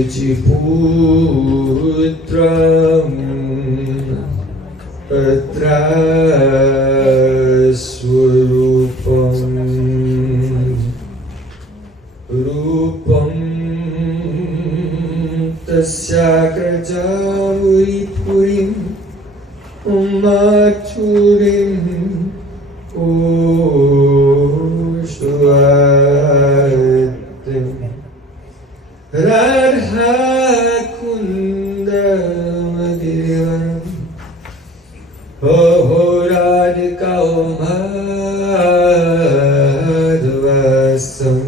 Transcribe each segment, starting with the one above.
Shujiputram Atra Swarupam Rupam Tasyakrajamuri Purim Umachurim Ushvatim Radha Kunda Madhiram Ho Radhika Madhvasam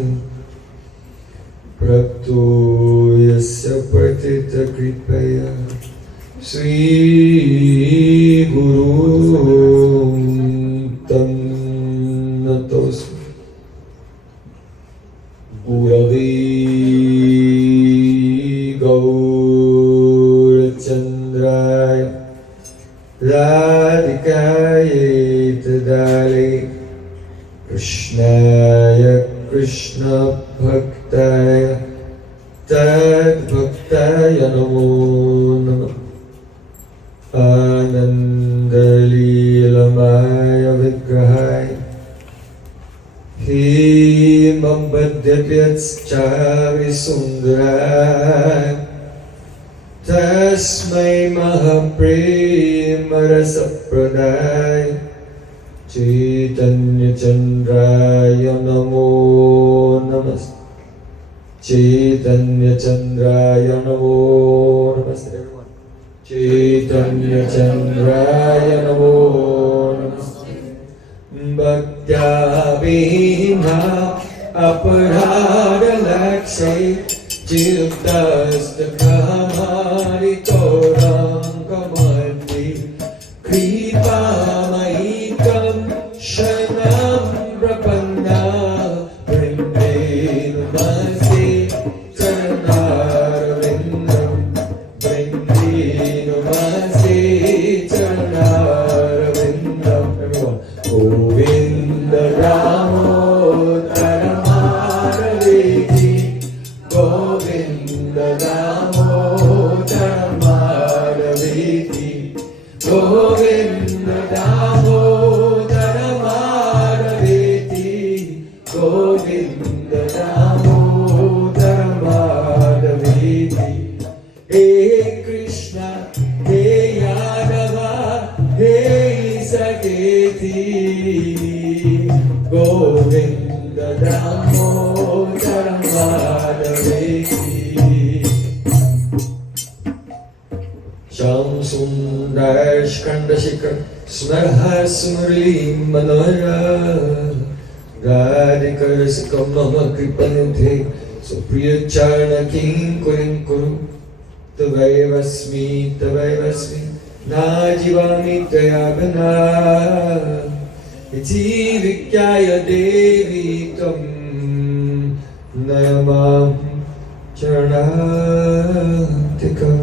Prapto Yasya Patita Kripaya Sri Guru Tam Natos Guravi Gaurachandraya Radhikaye Tadale Krishnaya Krishna Bhaktaya Tad Bhaktaya Namo Namah Ananda Lila Maya Vigrahaya Himam Badhyapyatschari Sundaraya Tasmai Mahaprema Rasapradaya Chaitanya Chandraya Namo Namaste Chaitanya Chandraya Namo Namaste everyone Chaitanya Chandraya Namo Namaste Bhakta-bhina aparada lakshay Jiltastakahamari toram kamandi Kripa maikam shanam prapanna Vrindavana charanarvindam Vrindavana charanarvindam everyone Govinda Ramo Taramadaveti Govinda Ramo Taramadaveti Govinda Ramo Taramadaveti Govinda Ramo Taramadaveti Hey Krishna, Hey Yadava, Hey Saketi Govinda Damodara Madhaveti Sham Sundar Skandashikar Smarha Smurli Manohara Radhikar Sikam Mama Kripanute Supriya Charna King Kurin Kuru Tavaivasmi Najivami Tayabana Iti Vikyaya Devi Tam Nayamam Charanatikam.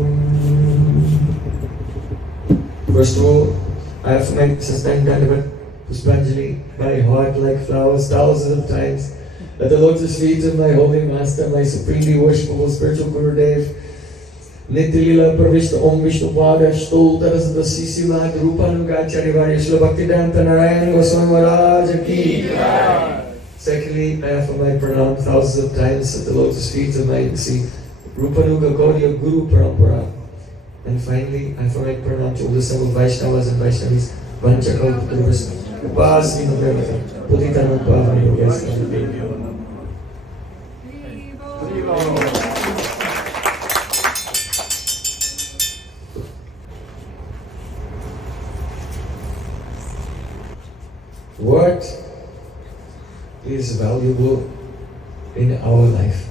First of all, I have to make sustained Dandavat Puspanjali by heart like flowers thousands of times at the lotus feet of my holy master, my supremely worshipful spiritual Gurudev. Nitya Lila Pravishta Om Vishnu Pada Stol Tarasada Sisila Rupanugacharya Varishla Bhaktivedanta Narayan Goswami Maharaj Ki. Secondly, I offer my pranam thousands of times at the lotus feet of my Rupanuga Gaudiya Guru Parampara. And finally, I offer my pranam to all the several Vaishnavas and Vaishnavis Vanchakalpatarvas Upasmi Navramata Putitanam Pavani Yogastam. What is valuable in our life?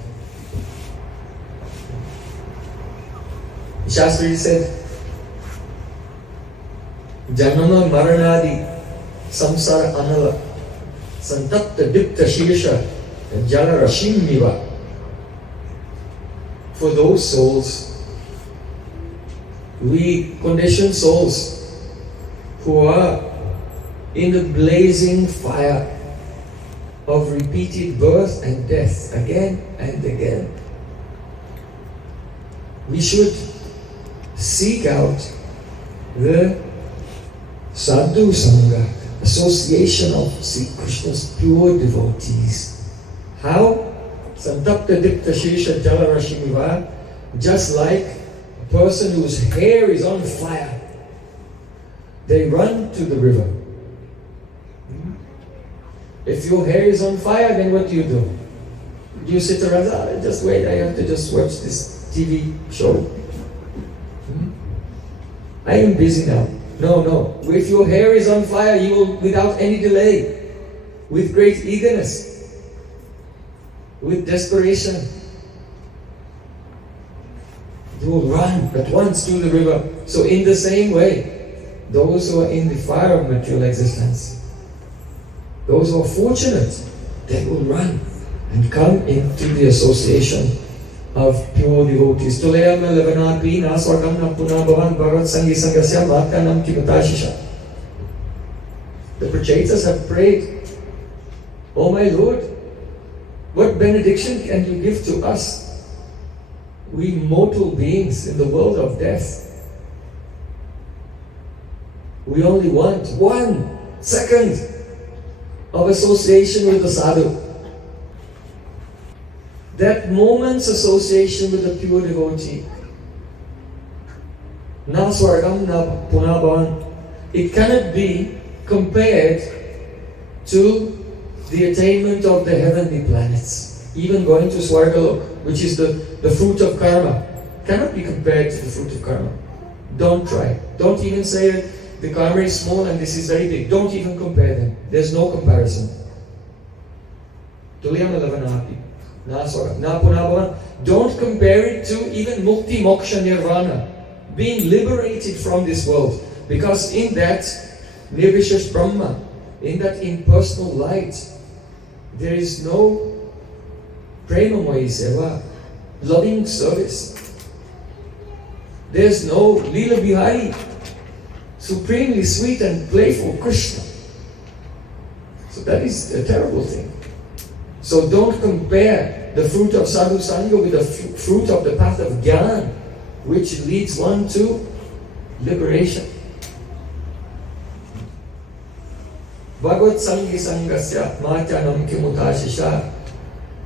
Shastri said, Janama Maranadi Samsara Anala Santapta Dipta Shirsha Jala Rashim Miva. For those souls, we conditioned souls who are in the blazing fire of repeated birth and death again and again. we should seek out the Sadhu-Sanga, association of Sri Krishna's pure devotees. How? Santapta dipta shesha jalarashimiva, just like a person whose hair is on fire. They run to the river. If your hair is on fire, then what do? Do you sit around, just wait, I have to just watch this TV show? I am busy now. No. If your hair is on fire, you will, without any delay, with great eagerness, with desperation, you will run at once to the river. So in the same way, those who are in the fire of material existence, those who are fortunate, they will run and come into the association of pure devotees. The Prayojas have prayed, "Oh my Lord, what benediction can you give to us, we mortal beings in the world of death? We only want 1 second of association with the sadhu. That moment's association with the pure devotee. Na swargam na punabhavan. It cannot be compared to the attainment of the heavenly planets. Even going to Swargalok, which is the fruit of karma, cannot be compared to the fruit of karma. Don't try. Don't even say that the karma is small and this is very big. Don't even compare them. There's no comparison. Don't compare it to even mukti, moksha, nirvana, being liberated from this world. Because in that nirvishesh brahma, in that impersonal light, there is no premamoyi seva, loving service. There's no Lila Bihari, supremely sweet and playful Krishna. So that is a terrible thing. So don't compare the fruit of Sadhu-Sanga with the fruit of the path of Jnana, which leads one to liberation. Bhagavad Sangi Sangasya Matyanam Kimutashisha.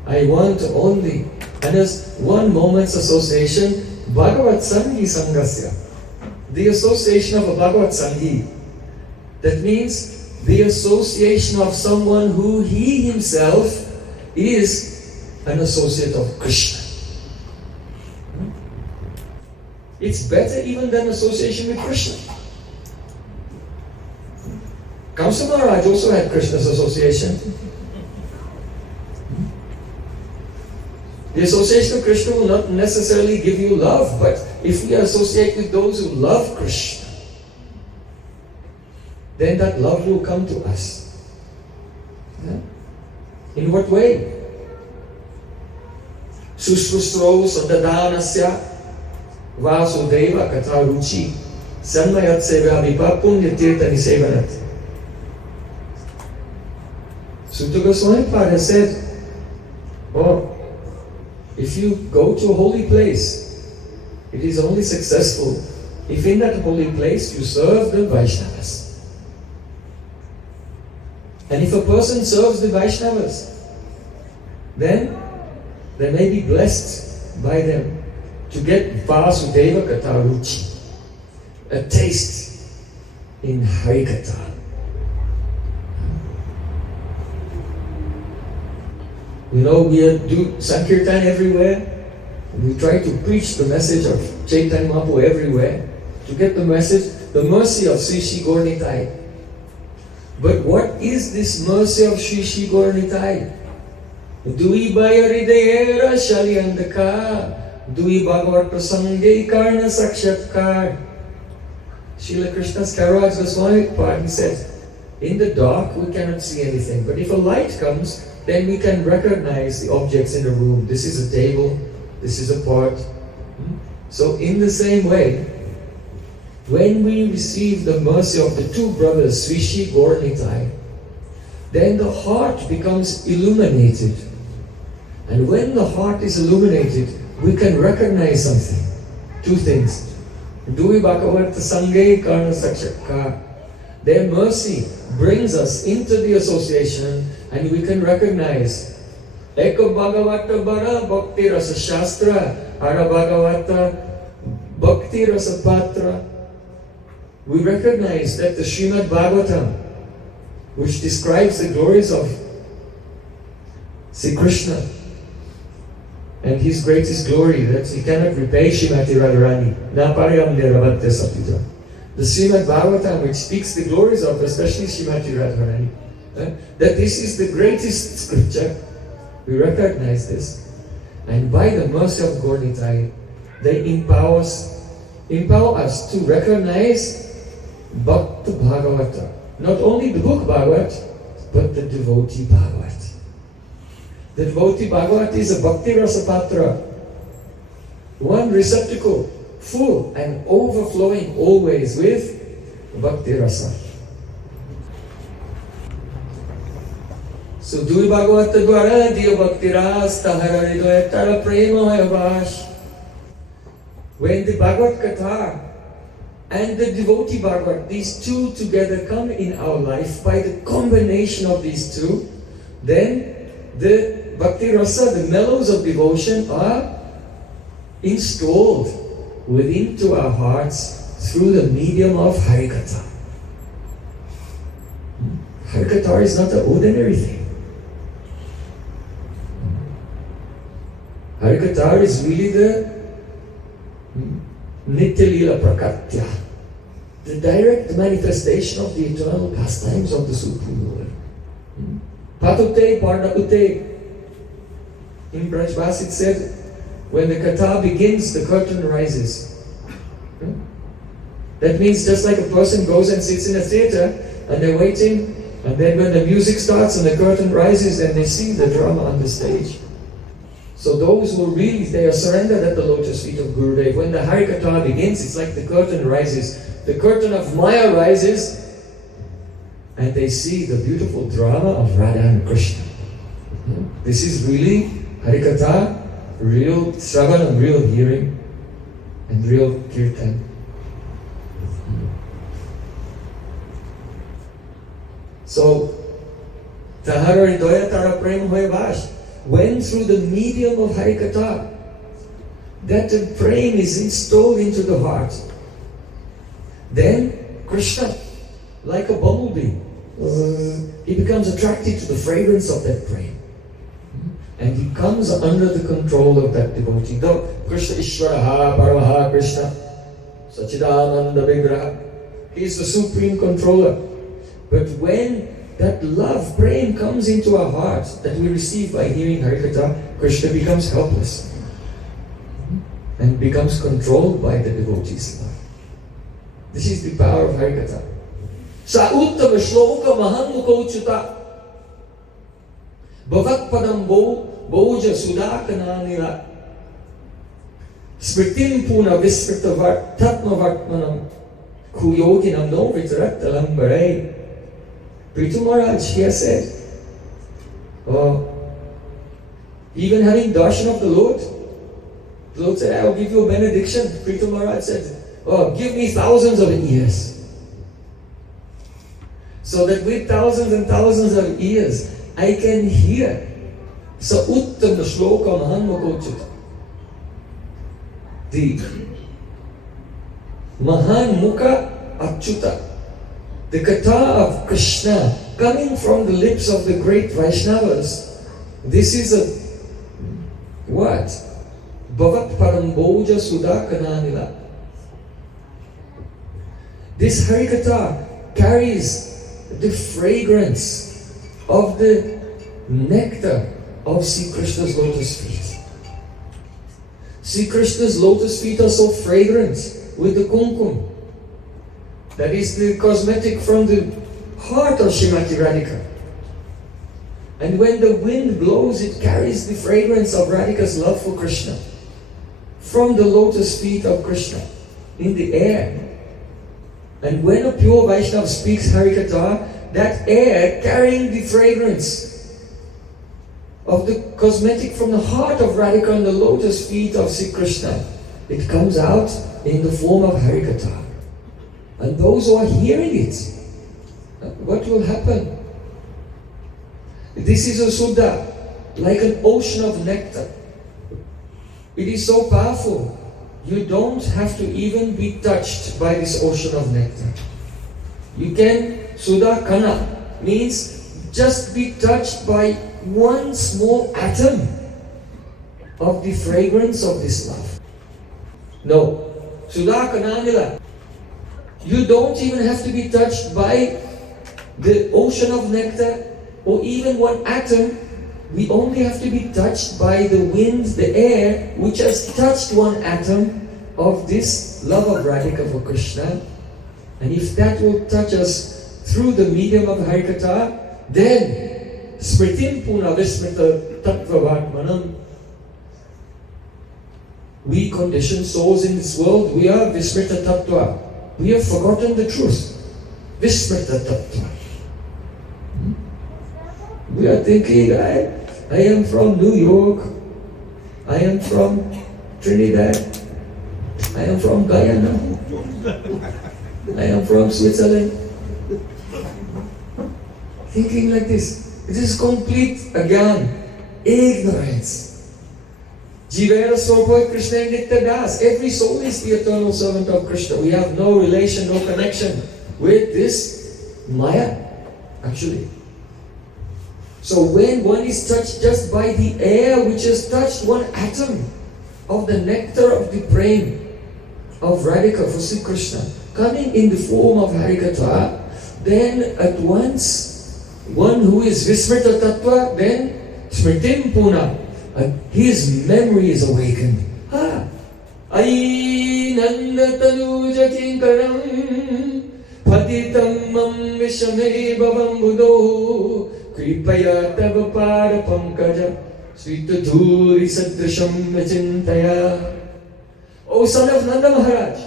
I want only, and as one moment's association, Bhagavad Sangi Sangasya. The association of a Bhagavad Sangi. That means the association of someone who he himself is an associate of Krishna. It's better even than association with Krishna. Kamsa Maharaj also had Krishna's association. The association of Krishna will not necessarily give you love, but if we associate with those who love Krishna, then that love will come to us. Yeah? In what way? Susrusro Sadadanasya Vasudeva Kataruchi Sanmayat Seva Vipa Punya Tirtani Sevanat. Sutta Goswami Pada said, if you go to a holy place, it is only successful if in that holy place you serve the Vaishnavas. And if a person serves the Vaishnavas, then they may be blessed by them to get Vasudeva Kataruchi, a taste in Harikatha. You know, we do Sankirtan everywhere. We try to preach the message of Chaitanya Mahaprabhu everywhere to get the message, the mercy of Sri Sri Gaur Nitai. But what is this mercy of Sri Sri Gaur Nitai? Dui Bayaridayera Shalyandaka, Dui Bhagavat Prasange Karna Sakshatkar. Srila Krishna's Kaviraj Goswami Pad, he says, in the dark we cannot see anything, but if a light comes, then we can recognize the objects in the room. This is a table, this is a pot. So in the same way, when we receive the mercy of the two brothers, Sri Sri Gaur Nitai, then the heart becomes illuminated. And when the heart is illuminated, we can recognize something. Two things. Dui Bhagavata Sange Karna Sakshaka. Their mercy brings us into the association and we can recognize Eko Bhagavata Bara Bhakti Rasa Shastra Ara Bhagavata Bhakti Rasa Patra. We recognize that the Srimad Bhagavatam, which describes the glories of Sri Krishna and his greatest glory, that he cannot repay Srimati Radharani, na parayam niravatya sapita. The Srimad Bhagavatam, which speaks the glories of especially Srimati Radharani, that this is the greatest scripture. We recognize this, and by the mercy of Gaura-Nitai, they empower us to recognize Bhakta Bhagavata. Not only the book Bhagavat, but the devotee Bhagavat. The devotee Bhagavat is a Bhakti Rasa Patra, one receptacle, full and overflowing always with Bhakti Rasa. So Dui Bhagavata Dwara Diya Bhakti Ras Tahara Hridoya Tara Prema Hayavash. When the Bhagavad Katha and the devotee Bhagavat, these two together come in our life, by the combination of these two, then the Bhakti Rasa, the mellows of devotion, are installed within to our hearts through the medium of Harikatha. Harikatha is not an ordinary thing. Harikatha is really the Nitya Lila Prakatya, the direct manifestation of the eternal pastimes of the Supreme Lord. Patute Parnakute. In Brajbas it said, when the katha begins, the curtain rises. That means just like a person goes and sits in a theater and they're waiting, and then when the music starts and the curtain rises, then they see the drama on the stage. So those who really, they are surrendered at the lotus feet of Gurudev. When the Harikatha begins, it's like the curtain rises. The curtain of Maya rises, and they see the beautiful drama of Radha and Krishna. This is really Harikatha, real Shravana, real hearing, and real Kirtan. So, Tahara Hridoya Tara Prem Hoya Vash. When through the medium of Harikatha, that prem is installed into the heart, then Krishna, like a bumblebee, he becomes attracted to the fragrance of that prem. And he comes under the control of that devotee. Though Krishna Ishvaraha, Paramaha Krishna, Sachidananda Vigraha, he is the supreme controller. But when that love, prem comes into our hearts that we receive by hearing Harikatha, Krishna becomes helpless and becomes controlled by the devotee's love. This is the power of Harikatha. Sa uttama shloka mahanmukauchuta bhavat padam boja sudakananila smritim puna vismrita tatma vartmanam kuyoginam no vitaratalam barai. Prithu Maharaj, he has said, even having darshan of the Lord said, I will give you a benediction. Prithu Maharaj said, give me thousands of years. So that with thousands and thousands of years, I can hear Sa Uttama Shloka Mahanmukauchuta. The Mahan Mukha Achyuta. The katha of Krishna coming from the lips of the great Vaishnavas. This is a what? Bhavat Paramboja Sudha Kananila. This Harikatha carries the fragrance of the nectar of Sri Krishna's lotus feet. Sri Krishna's lotus feet are so fragrant with the kumkum. That is the cosmetic from the heart of Srimati Radhika. And when the wind blows, it carries the fragrance of Radhika's love for Krishna from the lotus feet of Krishna in the air. And when a pure Vaishnava speaks Harikatha, that air carrying the fragrance of the cosmetic from the heart of Radhika and the lotus feet of Sri Krishna it comes out in the form of Harikatha. And those who are hearing it, what will happen? This is a Suddha, like an ocean of nectar. It is so powerful. You don't have to even be touched by this ocean of nectar. You can, Sudha Kana means just be touched by one small atom of the fragrance of this love. No, Sudha Kana Nila. You don't even have to be touched by the ocean of nectar or even one atom. We only have to be touched by the wind, the air, which has touched one atom of this love of Radhika for Krishna. And if that will touch us through the medium of Harikatha, then Smritim Puna Vismrita Tattva. We conditioned souls in this world, we are Vismrita Tattva. We have forgotten the truth. Vismrita Tattva. We are thinking, I am from New York, I am from Trinidad, I am from Guyana, I am from Switzerland. Thinking like this. It is complete, again, ignorance. Jivera Swapoy Krishna Nitya Das. Every soul is the eternal servant of Krishna. We have no relation, no connection with this Maya, actually. So when one is touched just by the air which has touched one atom of the nectar of the Prem of Radhika for Sri Krishna, coming in the form of Harikatha, then at once, one who is Vismrita Tattva, then Smritim Puna, his memory is awakened. Ai Nanda Tanuja Kinkaram Patitam Mam Vishame Bhavam Buddho Kripaya Tava Pada Pankaja Svita Dhuri Sadrasham Vachintaya. Oh, son of Nanda Maharaj.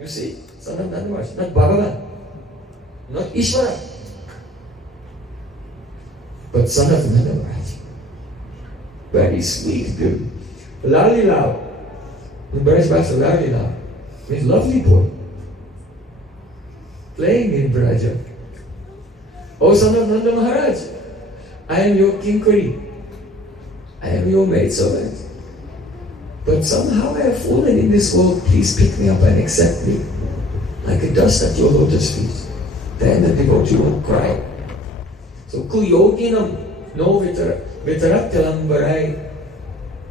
You see, son of Nanda Maharaj, not Bhagavan, not Ishvara, but son of Nanda Maharaj. Very sweet, good. Lila. In Braj Bhasha, Lila means lovely boy. Playing in Braja. Oh, son of Nanda Maharaj, I am your kinkari. I am your maidservant. But somehow I have fallen in this world. Please pick me up and accept me. Like a dust at your lotus feet. Then the devotee will cry. So, kuyoginam no vitaratyalam varai.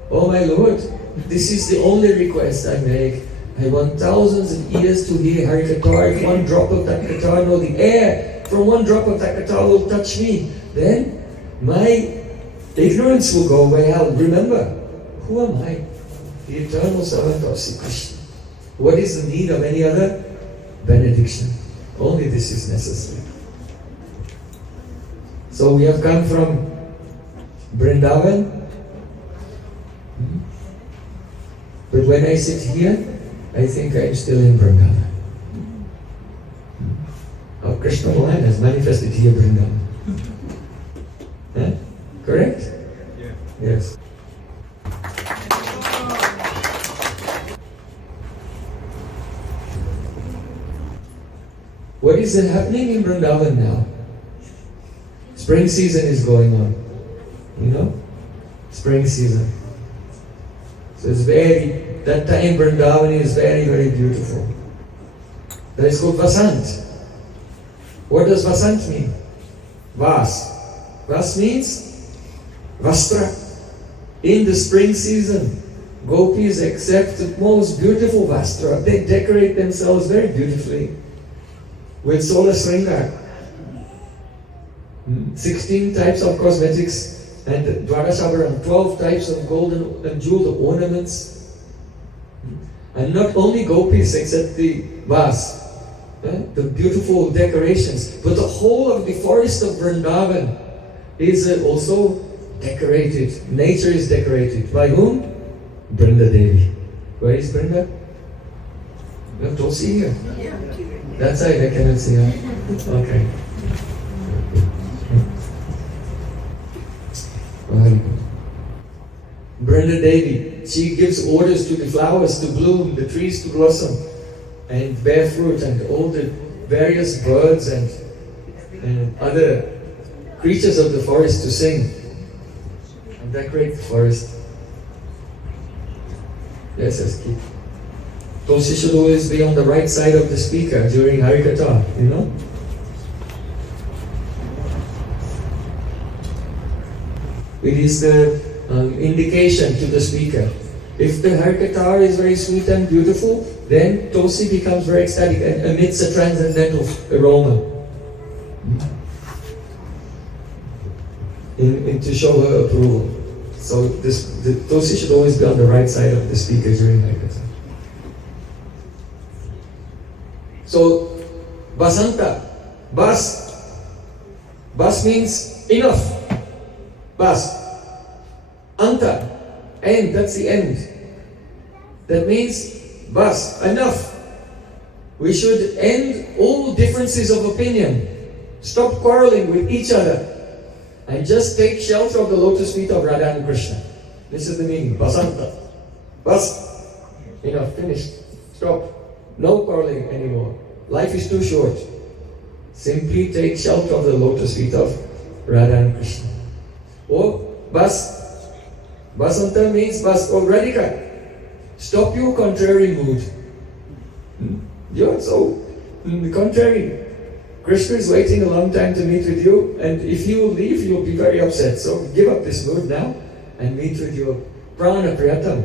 Oh my Lord, this is the only request I make. I want thousands of years to hear Harikatha. If one drop of that Katha, no, the air from one drop of that Katha will touch me. Then my ignorance will go away. I'll remember, who am I? The eternal servant of Sri Krishna. What is the need of any other benediction? Only this is necessary. So we have come from Vrindavan. But when I sit here, I think I'm still in Vrindavan. Our Krishna Mohan has manifested here Vrindavan. Huh? Correct? Yeah. Yes. What is happening in Vrindavan now? Spring season is going on. You know? Spring season. So it's that time Vrindavan is very, very beautiful. That is called Vasant. What does Vasant mean? Vas. Vas means Vastra. In the spring season, gopis accept the most beautiful Vastra. They decorate themselves very beautifully with solar sringar. 16 types of cosmetics and Dwadashabharam, 12 types of golden and jeweled ornaments. And not only gopis accept the Vas, the beautiful decorations, but the whole of the forest of Vrindavan is also decorated. Nature is decorated. By whom? Brinda Devi. Where is Brinda? You don't see her. That side I cannot see her. Okay. Very good. Vrindadevi, she gives orders to the flowers to bloom, the trees to blossom and bear fruit, and all the various birds and other creatures of the forest to sing and decorate the forest. Yes, yes, keep. Tulsi should always be on the right side of the speaker during Harikatha, you know? It is the indication to the speaker. If the Harikatha is very sweet and beautiful, then Tulsi becomes very ecstatic and emits a transcendental aroma. To show her approval. So the Tulsi should always be on the right side of the speaker during Harikatha. So, Basanta, Bas. Bas means enough. Bas. Anta, end, that's the end. That means, Bas, enough. We should end all differences of opinion. Stop quarreling with each other. And just take shelter of the lotus feet of Radha and Krishna. This is the meaning, Basanta. Bas, enough, finished. Stop. No quarreling anymore. Life is too short. Simply take shelter of the lotus feet of Radha and Krishna. Or Bas. Basanta means Bas or Radhika. Stop your contrary mood. You're so contrary. Krishna is waiting a long time to meet with you, and if you leave, you'll be very upset. So give up this mood now and meet with your Prana Priyatam,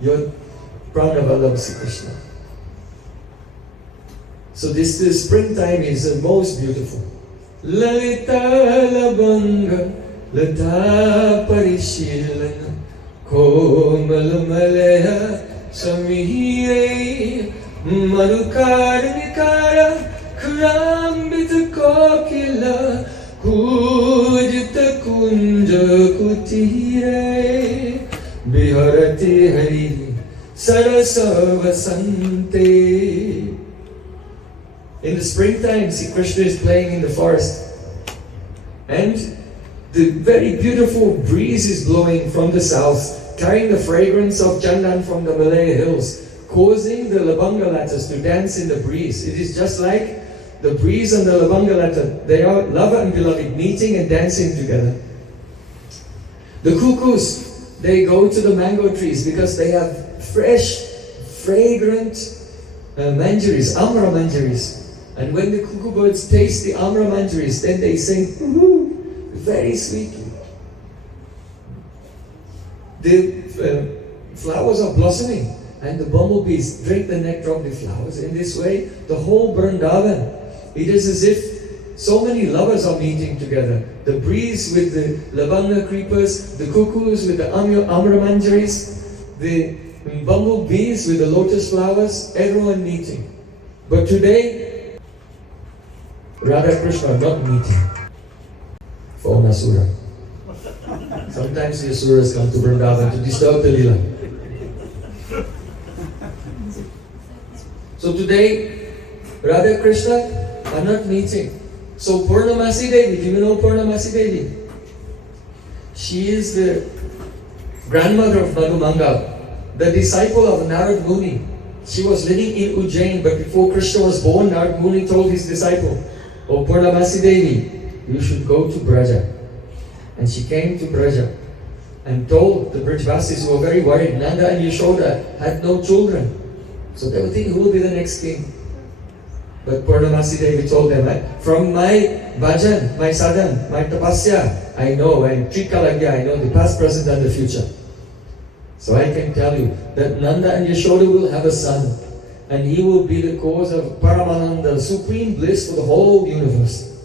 your Prana Vallabha Sri Krishna. So this springtime is the most beautiful. Lalita labanga lata parishilana komal malaya samire madukar nikara krambit kokila kujta kunja kutire biharati hari sarasa vasante. In the springtime, Sri Krishna is playing in the forest, and the very beautiful breeze is blowing from the south, carrying the fragrance of Chandan from the Malaya hills, causing the Labangalatas to dance in the breeze. It is just like the breeze and the Labangalata. They are lover and beloved meeting and dancing together. The cuckoos, they go to the mango trees because they have fresh, fragrant manjaris, amra manjaris. And when the cuckoo birds taste the amra manjaris, then they sing very sweetly. The flowers are blossoming, and the bumblebees drink the nectar of the flowers. In this way, the whole Vrindavana, it is as if so many lovers are meeting together. The breeze with the lavanga creepers, the cuckoos with the amra manjaris, the bumblebees with the lotus flowers, everyone meeting. But today, Radha Krishna are not meeting for an asura. Sometimes the asuras come to Vrindavan to disturb the Lila. So today, Radha Krishna are not meeting. So Purnamasi Devi, do you know Purnamasi Devi? She is the grandmother of Madhu Mangal, the disciple of Narad Muni. She was living in Ujjain, but before Krishna was born, Narad Muni told his disciple, "O Purnamasi Devi, you should go to Braja." And she came to Braja and told the Brijvasis, who were very worried. Nanda and Yashoda had no children, so they were thinking, who will be the next king? But Purnamasi Devi told them, from my bhajan, my sadhan, my tapasya, I know, and Trikalagya, I know the past, present and the future. So I can tell you that Nanda and Yashoda will have a son, and he will be the cause of Paramananda, supreme bliss for the whole universe.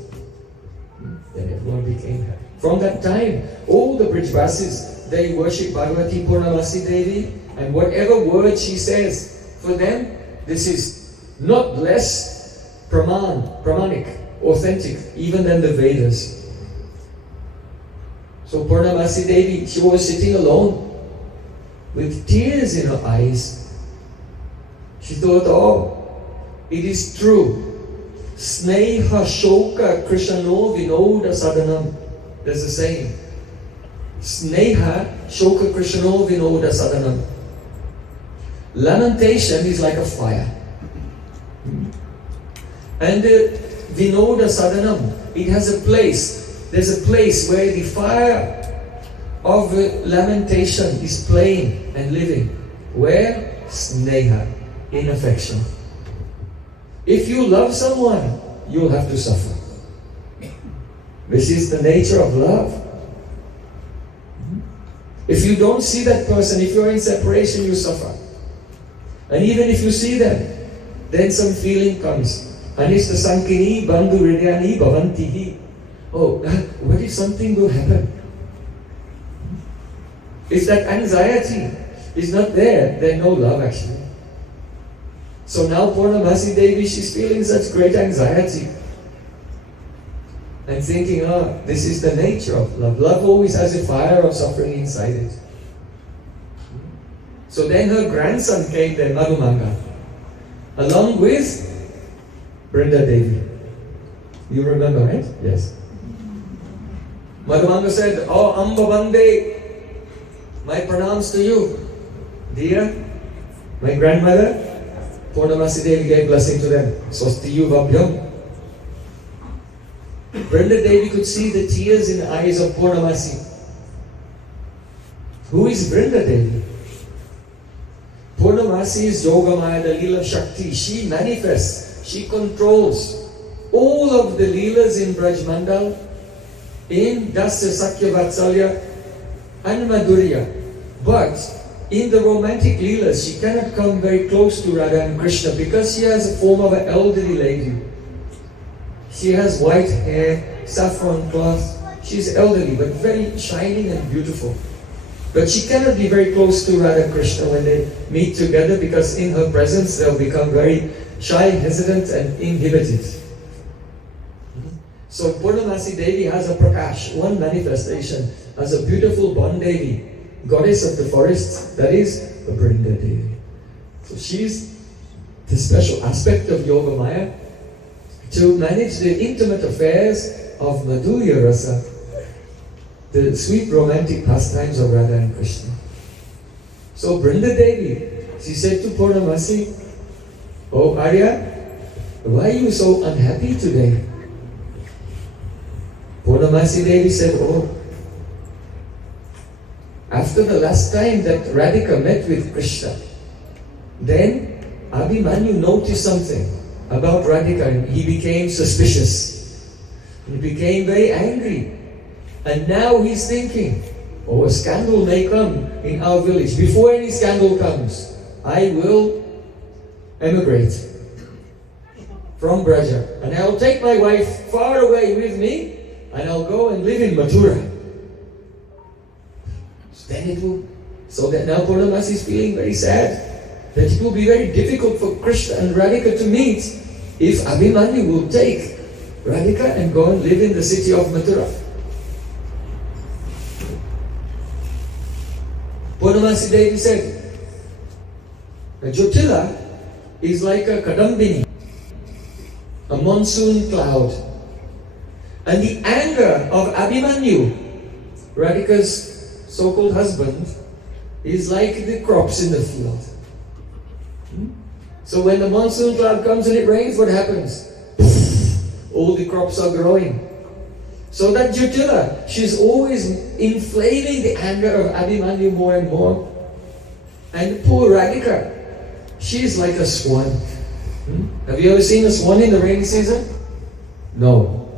Then everyone became happy. From that time, all the Brijvasis, they worship Bhagavati Purnamasi Devi, and whatever word she says, for them, this is not less pramanic, authentic, even than the Vedas. So Purnamasi Devi, she was sitting alone, with tears in her eyes. She thought, oh, it is true. Sneha shoka krishano vinoda sadhanam. There's a saying. Sneha shoka krishno vinoda sadanam. Lamentation is like a fire. And vinoda sadanam, it has a place. There's a place where the fire of lamentation is playing and living. Where? Sneha, in affection. If you love someone, you'll have to suffer. This is the nature of love. If you don't see that person, if you're in separation, you suffer. And even if you see them, then some feeling comes. Anishta sankini bandhu hridyani bhavantihi. Oh, what if something will happen? If that anxiety is not there, then no love actually. So now Purnamasi Devi, she's feeling such great anxiety. And thinking, this is the nature of love. Love always has a fire of suffering inside it. So then her grandson came there, Madhumanga, along with Vrinda Devi. You remember, right? Yes. Madhumanga said, "Oh, Amba Bande, my pranams to you, dear, my grandmother." Purnamasi Devi gave blessing to them. Swastiyu Vabhyam. Vrinda Devi could see the tears in the eyes of Purnamasi. Who is Vrinda Devi? Purnamasi is Yogamaya, the Lila Shakti. She manifests, she controls all of the Leelas in Braj Mandal, in Dasya Sakya Vatsalya and Madhurya. But in the romantic Leelas, she cannot come very close to Radha and Krishna because she has a form of an elderly lady. She has white hair, saffron cloth. She's elderly but very shining and beautiful. But she cannot be very close to Radha and Krishna when they meet together because in her presence they'll become very shy, hesitant and inhibited. So Purnamasi Devi has a prakash, one manifestation, as a beautiful Bon Devi, goddess of the forests, that is a Vrinda Devi. So she's the special aspect of Yogamaya to manage the intimate affairs of Madhurya Rasa, the sweet romantic pastimes of Radha and Krishna. So Vrinda Devi, she said to Purnamasi, "Oh Arya, why are you so unhappy today?" Purnamasi Devi said, "Oh, after the last time that Radhika met with Krishna, then Abhimanyu noticed something about Radhika and he became suspicious. He became very angry. And now he's thinking, oh, a scandal may come in our village. Before any scandal comes, I will emigrate from Braja. And I'll take my wife far away with me and I'll go and live in Mathura." So that now Purnamasi is feeling very sad that it will be very difficult for Krishna and Radhika to meet if Abhimanyu will take Radhika and go and live in the city of Mathura. Purnamasi Devi said, Jyotila is like a kadambini, a monsoon cloud. And the anger of Abhimanyu, Radhika's so-called husband, is like the crops in the field. So when the monsoon cloud comes and it rains, what happens? All the crops are growing. So that Jyotila, she's always inflaming the anger of Abhimanyu more and more. And poor Radhika, she's like a swan. Have you ever seen a swan in the rainy season? No.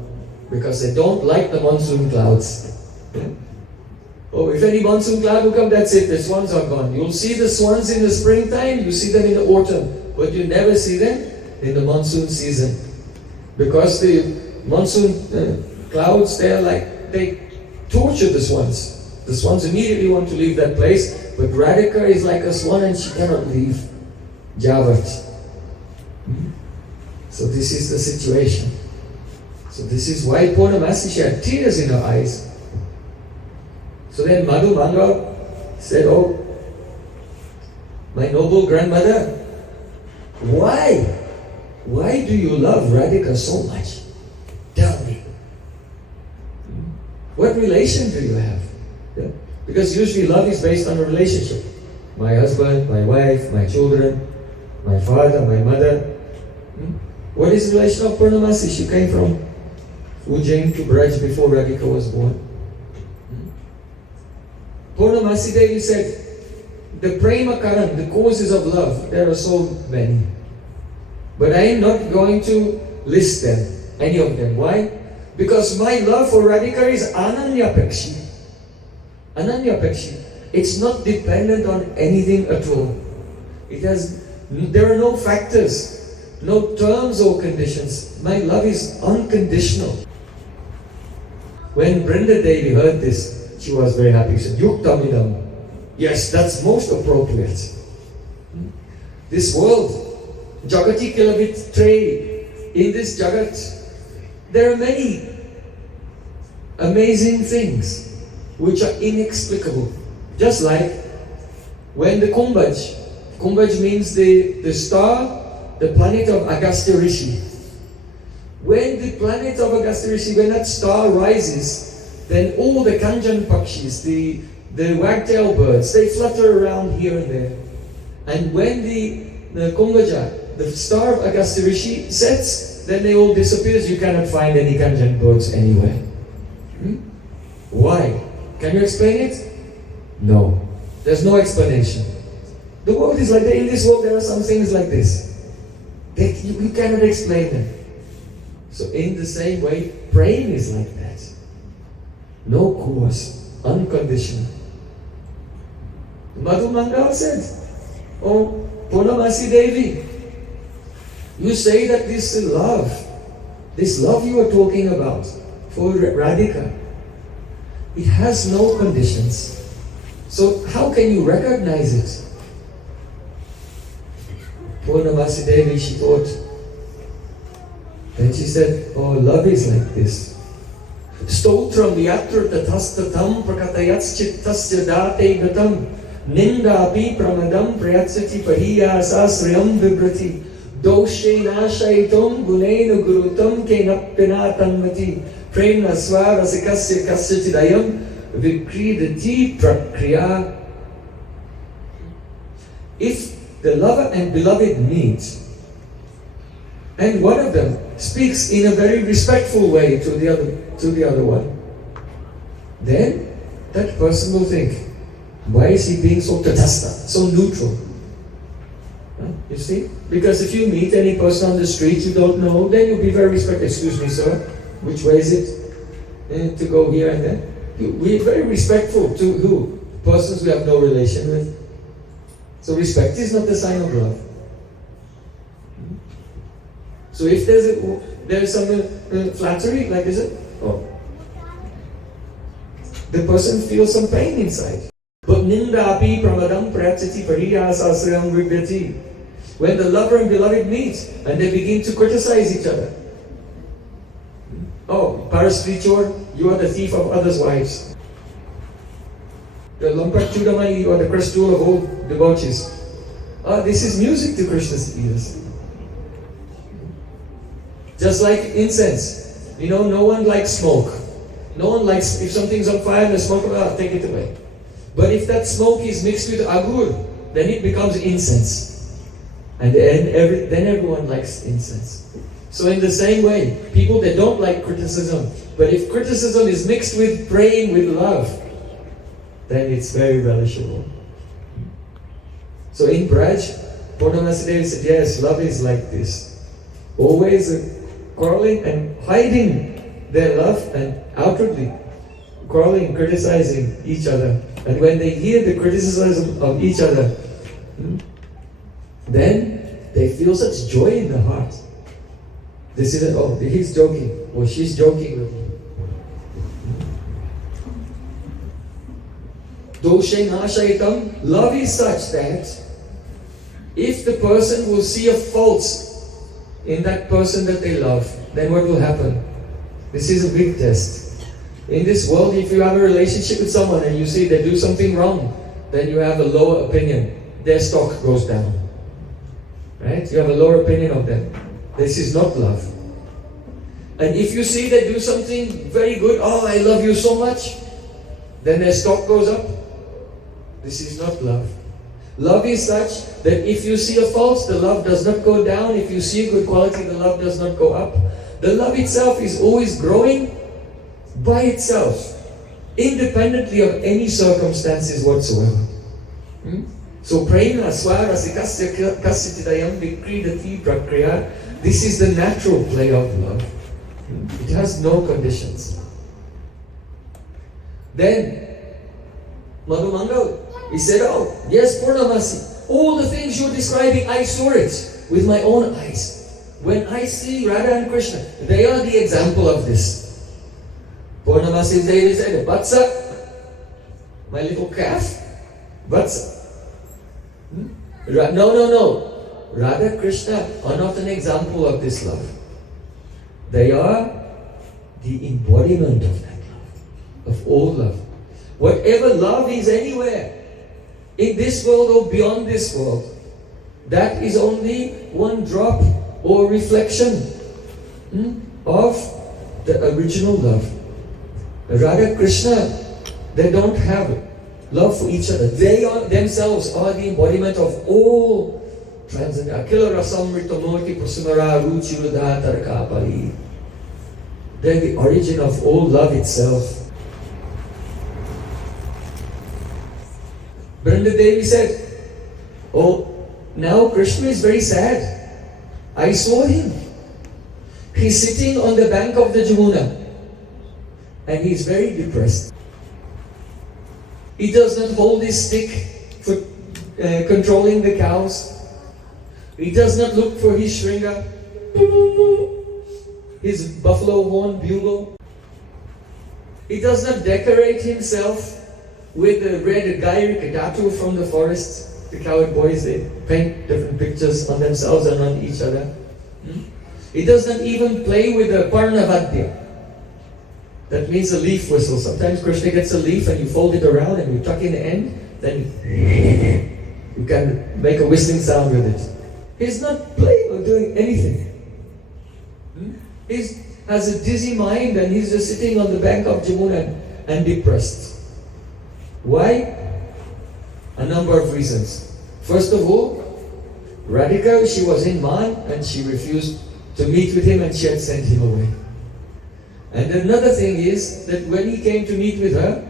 Because they don't like the monsoon clouds. Oh, if any monsoon cloud will come, that's it, the swans are gone. You'll see the swans in the springtime, you see them in the autumn, but you never see them in the monsoon season. Because the monsoon clouds, they torture the swans. The swans immediately want to leave that place, but Radhika is like a swan and she cannot leave. Javat. So this is the situation. So this is why Purnamasi, she had tears in her eyes. So then Madhumanga said, "Oh, my noble grandmother, why do you love Radhika so much? Tell me. What relation do you have? Yeah? Because usually love is based on a relationship. My husband, my wife, my children, my father, my mother. What is the relation of Purnamasi? She came from Ujjain to Braj before Radhika was born. Purnamasi Devi said, the prema karan, the causes of love, there are so many. But I am not going to list them, any of them. Why? Because my love for Radhika is ananyapekshi. Ananyapekshi. It's not dependent on anything at all. There are no factors, no terms or conditions. My love is unconditional. When Vrinda Devi heard this, she was very happy. She said, Yuktamidam. Yes, that's most appropriate. This world, Jagati Kilavit Trey, in this Jagat, there are many amazing things which are inexplicable. Just like when the Kumbhaj means the star, the planet of Agastya Rishi. When the planet of Agastya Rishi, when that star rises, then all the Kanjan Pakshis, the wagtail birds, they flutter around here and there. And when the Kumbhaja, the star of Agastya Rishi, sets, then they all disappear. You cannot find any Kanjan birds anywhere. Why? Can you explain it? No. There's no explanation. The world is like that. In this world there are some things like this. You cannot explain them. So in the same way, praying is like that. No cause, unconditional. Madhu Mangal said, oh, Purnamasi Devi, you say that this love you are talking about for Radhika, it has no conditions. So how can you recognize it? Purnamasi Devi, she thought, then she said, oh, love is like this. Stotram yatra tathastatam prakatayats chittasya date gatam ninda api pramadam prayatsati pariyasa sriyam vibrati doshena shaitam gunena gurutam kenapena tanmati prem nasva rasikasya kasya chidayam vikridati prakriya. If the lover and beloved meet, and one of them speaks in a very respectful way to the other one, then that person will think, why is he being so tatasta, so neutral? You see? Because if you meet any person on the street you don't know, then you'll be very respectful. Excuse me, sir, which way is it to go here and there? We're very respectful to who? Persons we have no relation with. So respect is not the sign of love. So if there's some flattery, like is it? Oh. The person feels some pain inside. But ninda api pramadam prayatsati pariyasa sriyam vibrati. When the lover and beloved meet and they begin to criticize each other. Oh, Parastrichor, you are the thief of others' wives. The Lampak Chudamani, you are the crest jewel of all debauchees. This is music to Krishna's ears. Just like incense. You know, no one likes smoke. No one likes, if something's on fire and the smoke, take it away. But if that smoke is mixed with agur, then it becomes incense. And then everyone likes incense. So in the same way, people that don't like criticism, but if criticism is mixed with praying with love, then it's very relishable. So in Braj, Purnamasi Devi said, yes, love is like this. Always quarreling and hiding their love and outwardly quarreling, criticizing each other. And when they hear the criticism of each other, then they feel such joy in the heart. They say that, oh, he's joking, or she's joking with me. Doshena shaitam, love is such that if the person will see a fault in that person that they love, then what will happen? This is a big test. In this world, if you have a relationship with someone and you see they do something wrong, then you have a lower opinion. Their stock goes down. Right? You have a lower opinion of them. This is not love. And if you see they do something very good, oh, I love you so much, then their stock goes up. This is not love. Love is such that if you see a fault, the love does not go down. If you see a good quality, the love does not go up. The love itself is always growing by itself, independently of any circumstances whatsoever. So prema swara sikasya kasitidayam vikridati prakriya. This is the natural play of love. It has no conditions. Then Madhumangal, he said, oh, yes, Purnamasi, all the things you're describing, I saw it with my own eyes. When I see Radha and Krishna, they are the example of this. Purnamasi Devi said, Vatsa, my little calf, Vatsa. No. Radha Krishna are not an example of this love. They are the embodiment of that love, of all love. Whatever love is anywhere, in this world or beyond this world, that is only one drop or reflection of the original love. Radha Krishna, they don't have love for each other. They are themselves are the embodiment of all transcendent. Akila Rasamrita Murti Prasumara Ruchi Rudha Taraka Pali. They're the origin of all love itself. Vrindadevi said, oh, now Krishna is very sad. I saw him. He's sitting on the bank of the Jamuna and he's very depressed. He does not hold his stick for controlling the cows. He does not look for his shringa, his buffalo horn bugle. He does not decorate himself with the red gairi kadatu from the forest. The cowherd boys, they paint different pictures on themselves and on each other. He does not even play with a parnavadya. That means a leaf whistle. Sometimes Krishna gets a leaf and you fold it around and you tuck in the end, then you can make a whistling sound with it. He's not playing or doing anything. He has a dizzy mind and he's just sitting on the bank of Jamuna and depressed. Why? A number of reasons. First of all, Radhika, she was in Man and she refused to meet with him and she had sent him away. And another thing is that when he came to meet with her,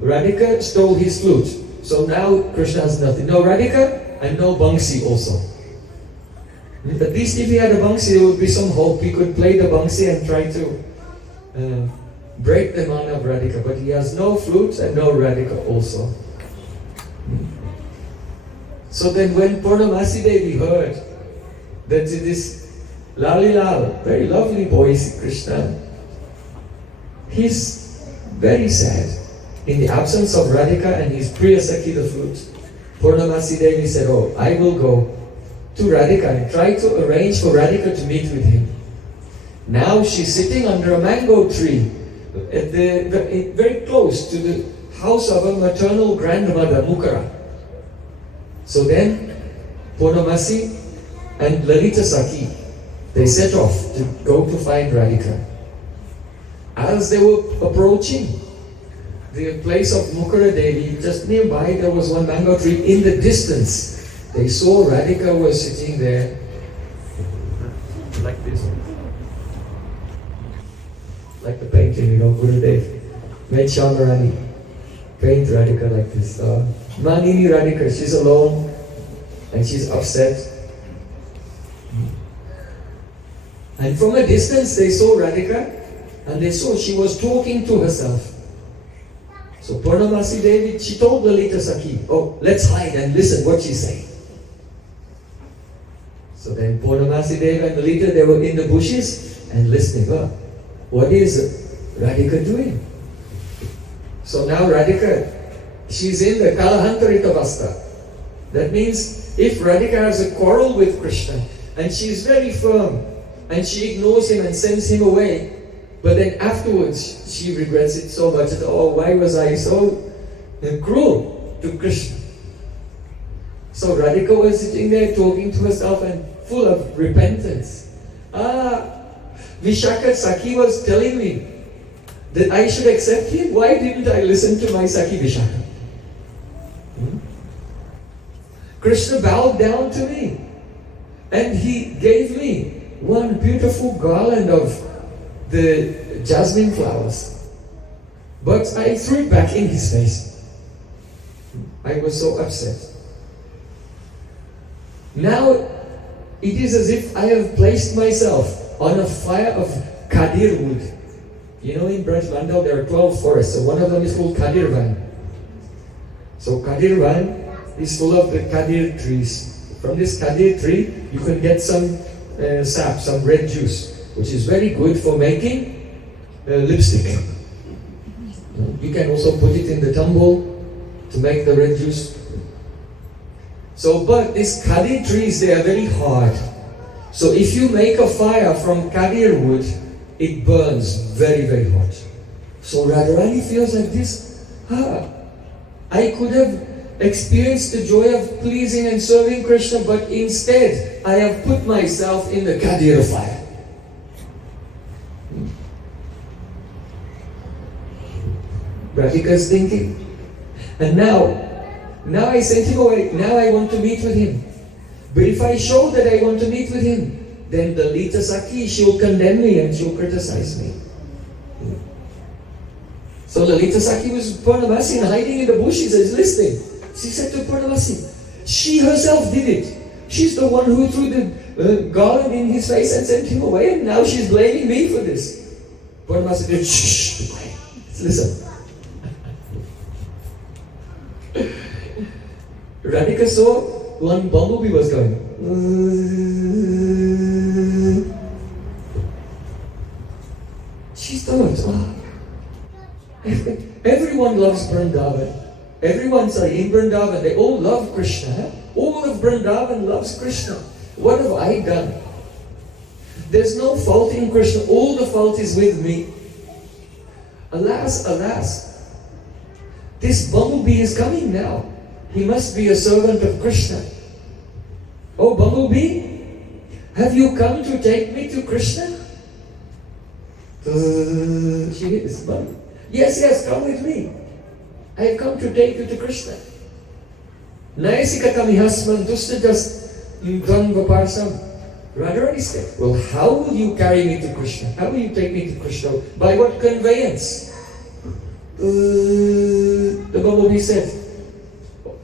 Radhika stole his flute. So now Krishna has nothing. No Radhika and no Bangsi also. At least if he had a Bangsi, there would be some hope. He could play the Bangsi and try to break the man of Radhika. But he has no flute and no Radhika also. So then when Purnamasi Devi heard that this Lila, very lovely boy, Krishna, he's very sad. In the absence of Radhika and his Priya Sakhi, the flute, Purnamasi Devi said, oh, I will go to Radhika and try to arrange for Radhika to meet with him. Now she's sitting under a mango tree, very close to the house of her maternal grandmother, Mukara. So then, Purnamasi and Lalita Sakhi, they set off to go to find Radhika. As they were approaching the place of Mukara Devi, just nearby there was one mango tree. In the distance, they saw Radhika was sitting there like this. Like the painting, Gurudev made Shamarani paint Radhika like this. Manini Radhika, she's alone and she's upset. And from a distance they saw Radhika and they saw she was talking to herself. So Purnamasi Devi, she told Lalita Sakhi, oh, let's hide and listen what she's saying. So then Purnamasi Devi and Lalita, they were in the bushes and listening. Oh, what is Radhika doing? So now Radhika, she's in the Kalahantarita Vasta. That means if Radhika has a quarrel with Krishna and she's very firm and she ignores him and sends him away, but then afterwards she regrets it so much that, oh, why was I so cruel to Krishna? So Radhika was sitting there talking to herself and full of repentance. Vishaka Sakhi was telling me that I should accept him? Why didn't I listen to my Sakhi Vishaka? Krishna bowed down to me and he gave me one beautiful garland of the jasmine flowers. But I threw it back in his face. I was so upset. Now it is as if I have placed myself on a fire of Kadir wood. You know, in Vrindavana there are 12 forests, so one of them is called Kadirvan. So Kadirvan is full of the Kadir trees. From this Kadir tree, you can get some sap, some red juice, which is very good for making lipstick. You can also put it in the tumble to make the red juice. So, but these Kadir trees, they are very hard. So if you make a fire from Kadir wood, it burns very, very hot. So Radharani feels like this. I could have experienced the joy of pleasing and serving Krishna, but instead I have put myself in the Kadir fire. Radhika's thinking. And now I sent him away. Now I want to meet with him. But if I show that I want to meet with him, then the Lita Sakhi, she'll condemn me and she'll criticize me. So Lalita Sakhi was Purnamasi and hiding in the bushes and listening. She said to Purnamasi, she herself did it. She's the one who threw the garland in his face and sent him away, and now she's blaming me for this. Purnamasi said, shh, let's listen. Radhika saw one bumblebee was going. She thought, everyone loves Vrindavan. Everyone, in Vrindavan, they all love Krishna. All of Vrindavan loves Krishna. What have I done? There's no fault in Krishna. All the fault is with me. Alas, alas. This bumblebee is coming now. He must be a servant of Krishna. Oh, bumblebee, have you come to take me to Krishna? She is bumblebee. Yes, come with me. I have come to take you to Krishna. Naisika kamihasman dustajas dhanvaparsam. Radharani said, well, how will you carry me to Krishna? How will you take me to Krishna? By what conveyance? The bumblebee said,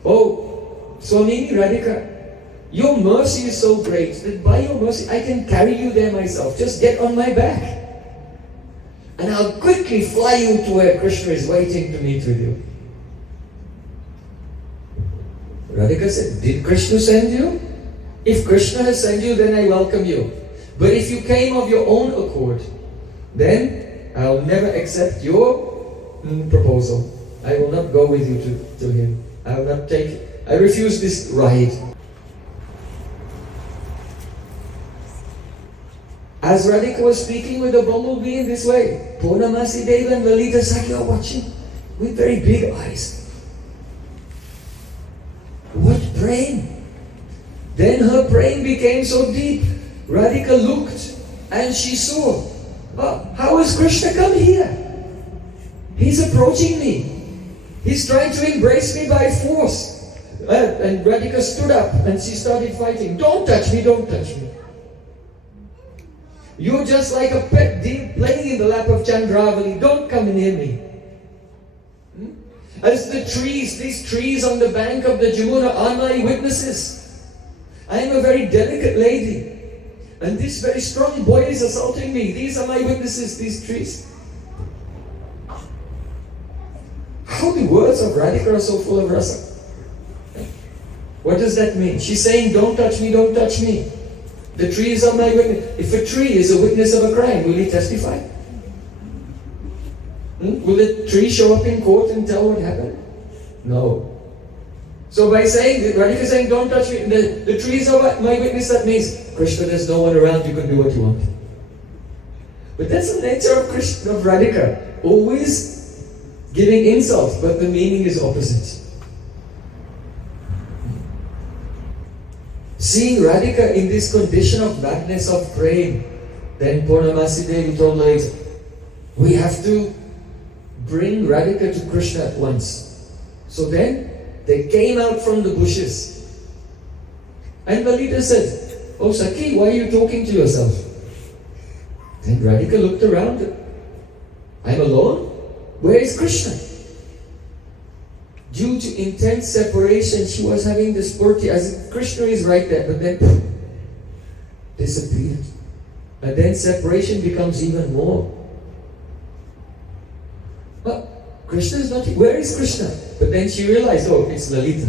oh, Swamini Radhika, your mercy is so great that by your mercy I can carry you there myself. Just get on my back. And I'll quickly fly you to where Krishna is waiting to meet with you. Radhika said, did Krishna send you? If Krishna has sent you, then I welcome you. But if you came of your own accord, then I'll never accept your proposal. I will not go with you to him. I refuse this ride. As Radhika was speaking with the bumblebee in this way, Purnamasi Deva and Lalita Sakhi are watching with very big eyes. What Prem? Then her Prem became so deep. Radhika looked and she saw, how has Krishna come here? He's approaching me. He's trying to embrace me by force. And Radhika stood up and she started fighting. Don't touch me, don't touch me. You're just like a pet deer playing in the lap of Chandravali. Don't come near me. As the trees, these trees on the bank of the Jamuna are my witnesses. I am a very delicate lady. And this very strong boy is assaulting me. These are my witnesses, these trees. How the words of Radhika are so full of rasa. What does that mean? She's saying, don't touch me, don't touch me. The trees are my witness. If a tree is a witness of a crime, will he testify? Will the tree show up in court and tell what happened? No. So by saying, Radhika is saying, don't touch me, the trees are my witness, that means, Krishna, there's no one around, you can do what you want. But that's the nature of Krishna, of Radhika. Always giving insults, but the meaning is opposite. Seeing Radhika in this condition of madness of Prem, then Purnamasi Devi told Lalita, we have to bring Radhika to Krishna at once. So then they came out from the bushes. And Lalita said, "Oh Sakhi, why are you talking to yourself?" Then Radhika looked around. "I'm alone? Where is Krishna?" Due to intense separation, she was having this purti, as if Krishna is right there, but then disappeared. And then separation becomes even more. But Krishna is not here. Where is Krishna? But then she realized, oh, it's Lalita.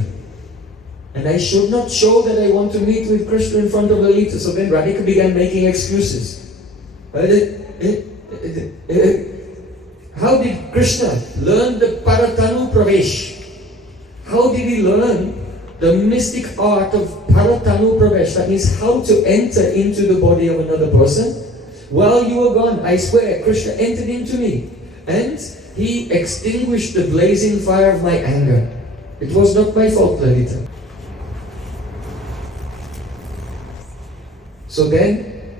And I should not show that I want to meet with Krishna in front of Lalita. So then Radhika began making excuses. How did Krishna learn the Paratanu Pravesh? How did he learn the mystic art of Paratanu Pravesh? That means how to enter into the body of another person. While you were gone, I swear, Krishna entered into me. And he extinguished the blazing fire of my anger. It was not my fault, Lalita. So then,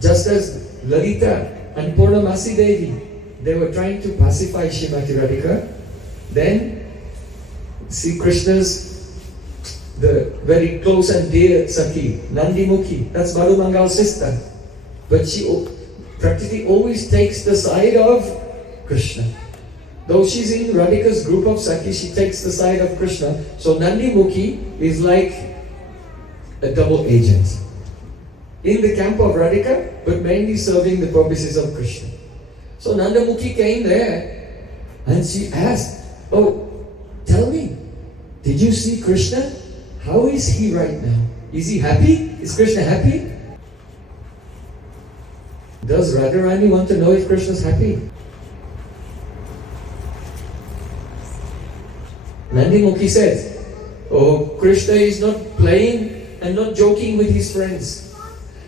just as Lalita and Purnamasi Devi, they were trying to pacify Srimati Radhika, then see Krishna's, the very close and dear Sakhi, Nandimukhi, that's Balumangal's sister. But she practically always takes the side of Krishna. Though she's in Radhika's group of Sakhi, she takes the side of Krishna. So Nandimukhi is like a double agent. In the camp of Radhika, but mainly serving the purposes of Krishna. So Nandamukhi came there and she asked, "Oh, tell me, did you see Krishna? How is he right now? Is he happy? Is Krishna happy?" Does Radharani want to know if Krishna's happy? Nandimukhi said, "Oh, Krishna is not playing and not joking with his friends.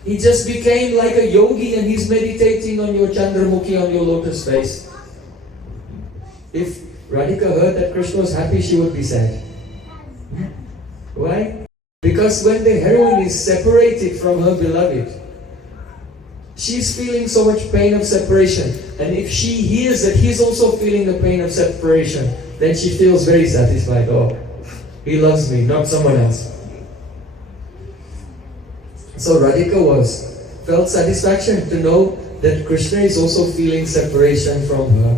He just became like a yogi and he's meditating on your Chandramukhi, on your lotus face." If Radhika heard that Krishna was happy, she would be sad. Why? Because when the heroine is separated from her beloved, she's feeling so much pain of separation. And if she hears that he's also feeling the pain of separation, then she feels very satisfied. Oh, he loves me, not someone else. So Radhika felt satisfaction to know that Krishna is also feeling separation from her.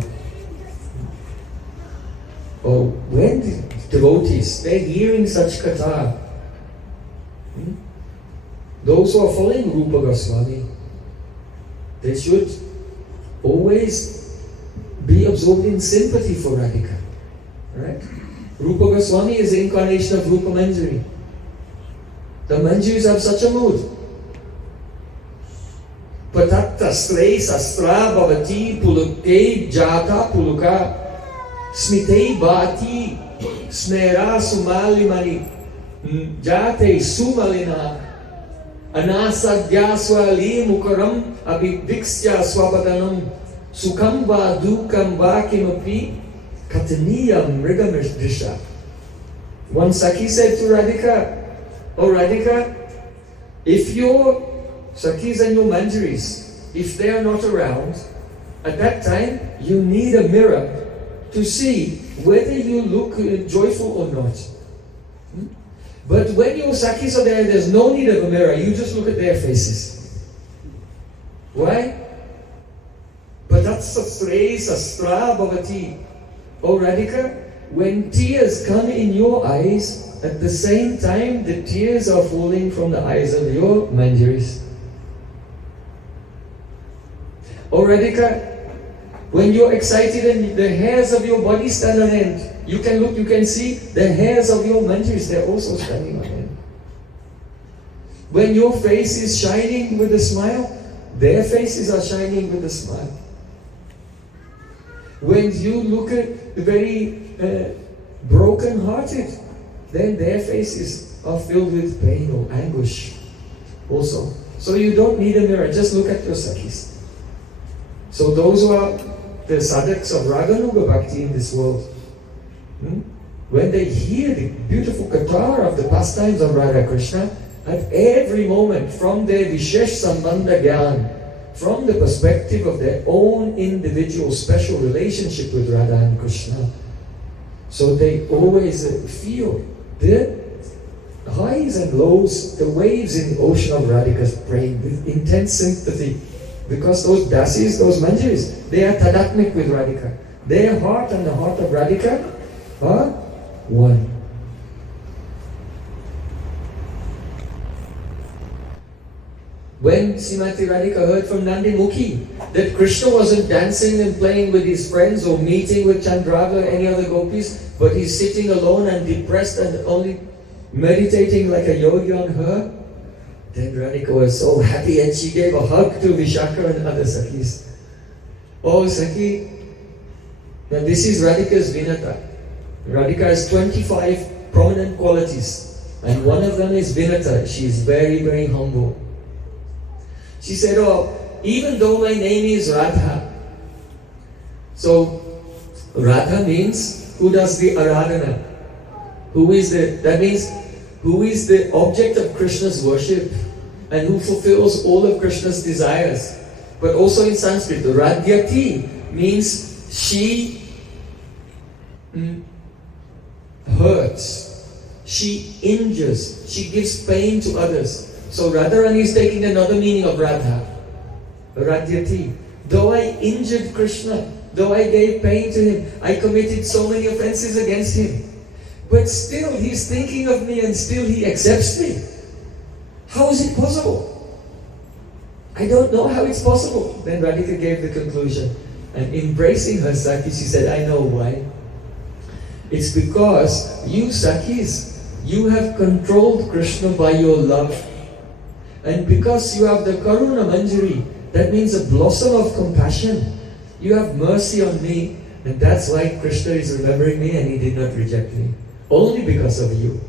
Oh, when the devotees, they're hearing such katha, those who are following Rupa Goswami, they should always be absorbed in sympathy for Radhika. Right? Rupa Goswami is the incarnation of Rupa Manjari. The Manjaris have such a mood. Patatta srei sastra bhavati pulukei jata puluka smitei bhati smera sumalimani jate sumalina anasadya swali mukaram abhiviksya swapadanam sukham va dukam va kimapi kataniyam mrigamrisha. One Sakhi said to Radhika, "Oh Radhika, if your Sakhis and your Manjaris, if they are not around, at that time you need a mirror to see whether you look joyful or not. But when your Sakhis are there, there's no need of a mirror, you just look at their faces. Why? Patatsatsre sastra bhavati. Oh Radhika, when tears come in your eyes, at the same time the tears are falling from the eyes of your Manjaris. Oh Radhika, when you're excited and the hairs of your body stand on end, you can look, you can see the hairs of your Manjaris, they're also standing on end. When your face is shining with a smile, their faces are shining with a smile. When you look at very broken-hearted, then their faces are filled with pain or anguish also. So you don't need a mirror, just look at your Sakhis. So those who are the sadhaks of Raganuga Bhakti in this world, when they hear the beautiful katha of the pastimes of Radha Krishna, at every moment from their Vishesh Sambandha Gyan, from the perspective of their own individual special relationship with Radha and Krishna. So they always feel the highs and lows, the waves in the ocean of Radhika's praying with intense sympathy. Because those dasis, those manjaris, they are tadatmik with Radhika. Their heart and the heart of Radhika are one. When Srimati Radhika heard from Nandi Mukhi that Krishna wasn't dancing and playing with his friends or meeting with Chandrava or any other gopis, but he's sitting alone and depressed and only meditating like a yogi on her, then Radhika was so happy and she gave a hug to Vishaka and other Sakhis. Oh Sakhi, now this is Radhika's Vinata. Radhika has 25 prominent qualities and one of them is Vinata. She is very, very humble. She said, oh, even though my name is Radha, so Radha means who does the Aradhana? That means who is the object of Krishna's worship and who fulfills all of Krishna's desires. But also in Sanskrit, Radhyati means she hurts, she injures, she gives pain to others. So Radharani is taking another meaning of Radha, Radhyati. Though I injured Krishna, though I gave pain to him, I committed so many offenses against him, but still he's thinking of me and still he accepts me. How is it possible? I don't know how it's possible. Then Radhika gave the conclusion. And embracing her Sakhi, she said, I know why. It's because you Sakhis, you have controlled Krishna by your love. And because you have the Karuna Manjari, that means a blossom of compassion. You have mercy on me, and that's why Krishna is remembering me and he did not reject me. Only because of you.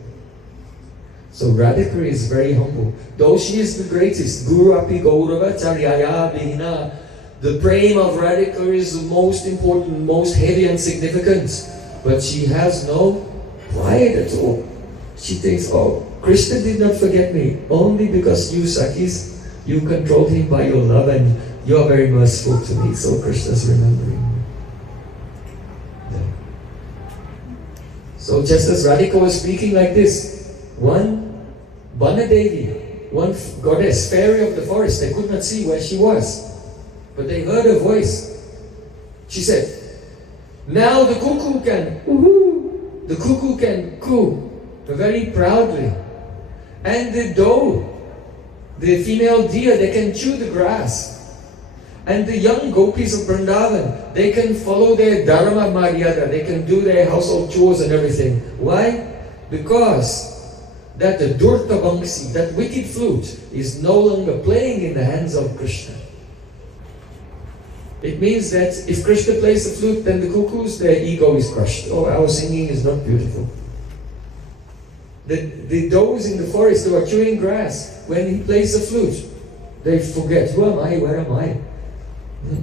So Radhika is very humble. Though she is the greatest, Guru Api Gaurava Charyaya Bhina, the Prem of Radhika is the most important, most heavy and significant. But she has no pride at all. She thinks, oh, Krishna did not forget me. Only because you Sakhis, you controlled him by your love and you are very merciful to me. So Krishna's remembering me. So just as Radhika was speaking like this, one Banadevi, one goddess, fairy of the forest, they could not see where she was, but they heard her voice. She said, now the cuckoo can, the cuckoo can coo very proudly. And the doe, the female deer, they can chew the grass. And the young gopis of Vrindavan, they can follow their dharma maryada, they can do their household chores and everything. Why? Because that the Durta Bangsi, that wicked flute, is no longer playing in the hands of Krishna. It means that if Krishna plays the flute, then the cuckoos, their ego is crushed. Oh, our singing is not beautiful. The does in the forest who are chewing grass, when he plays the flute, they forget, who am I, where am I?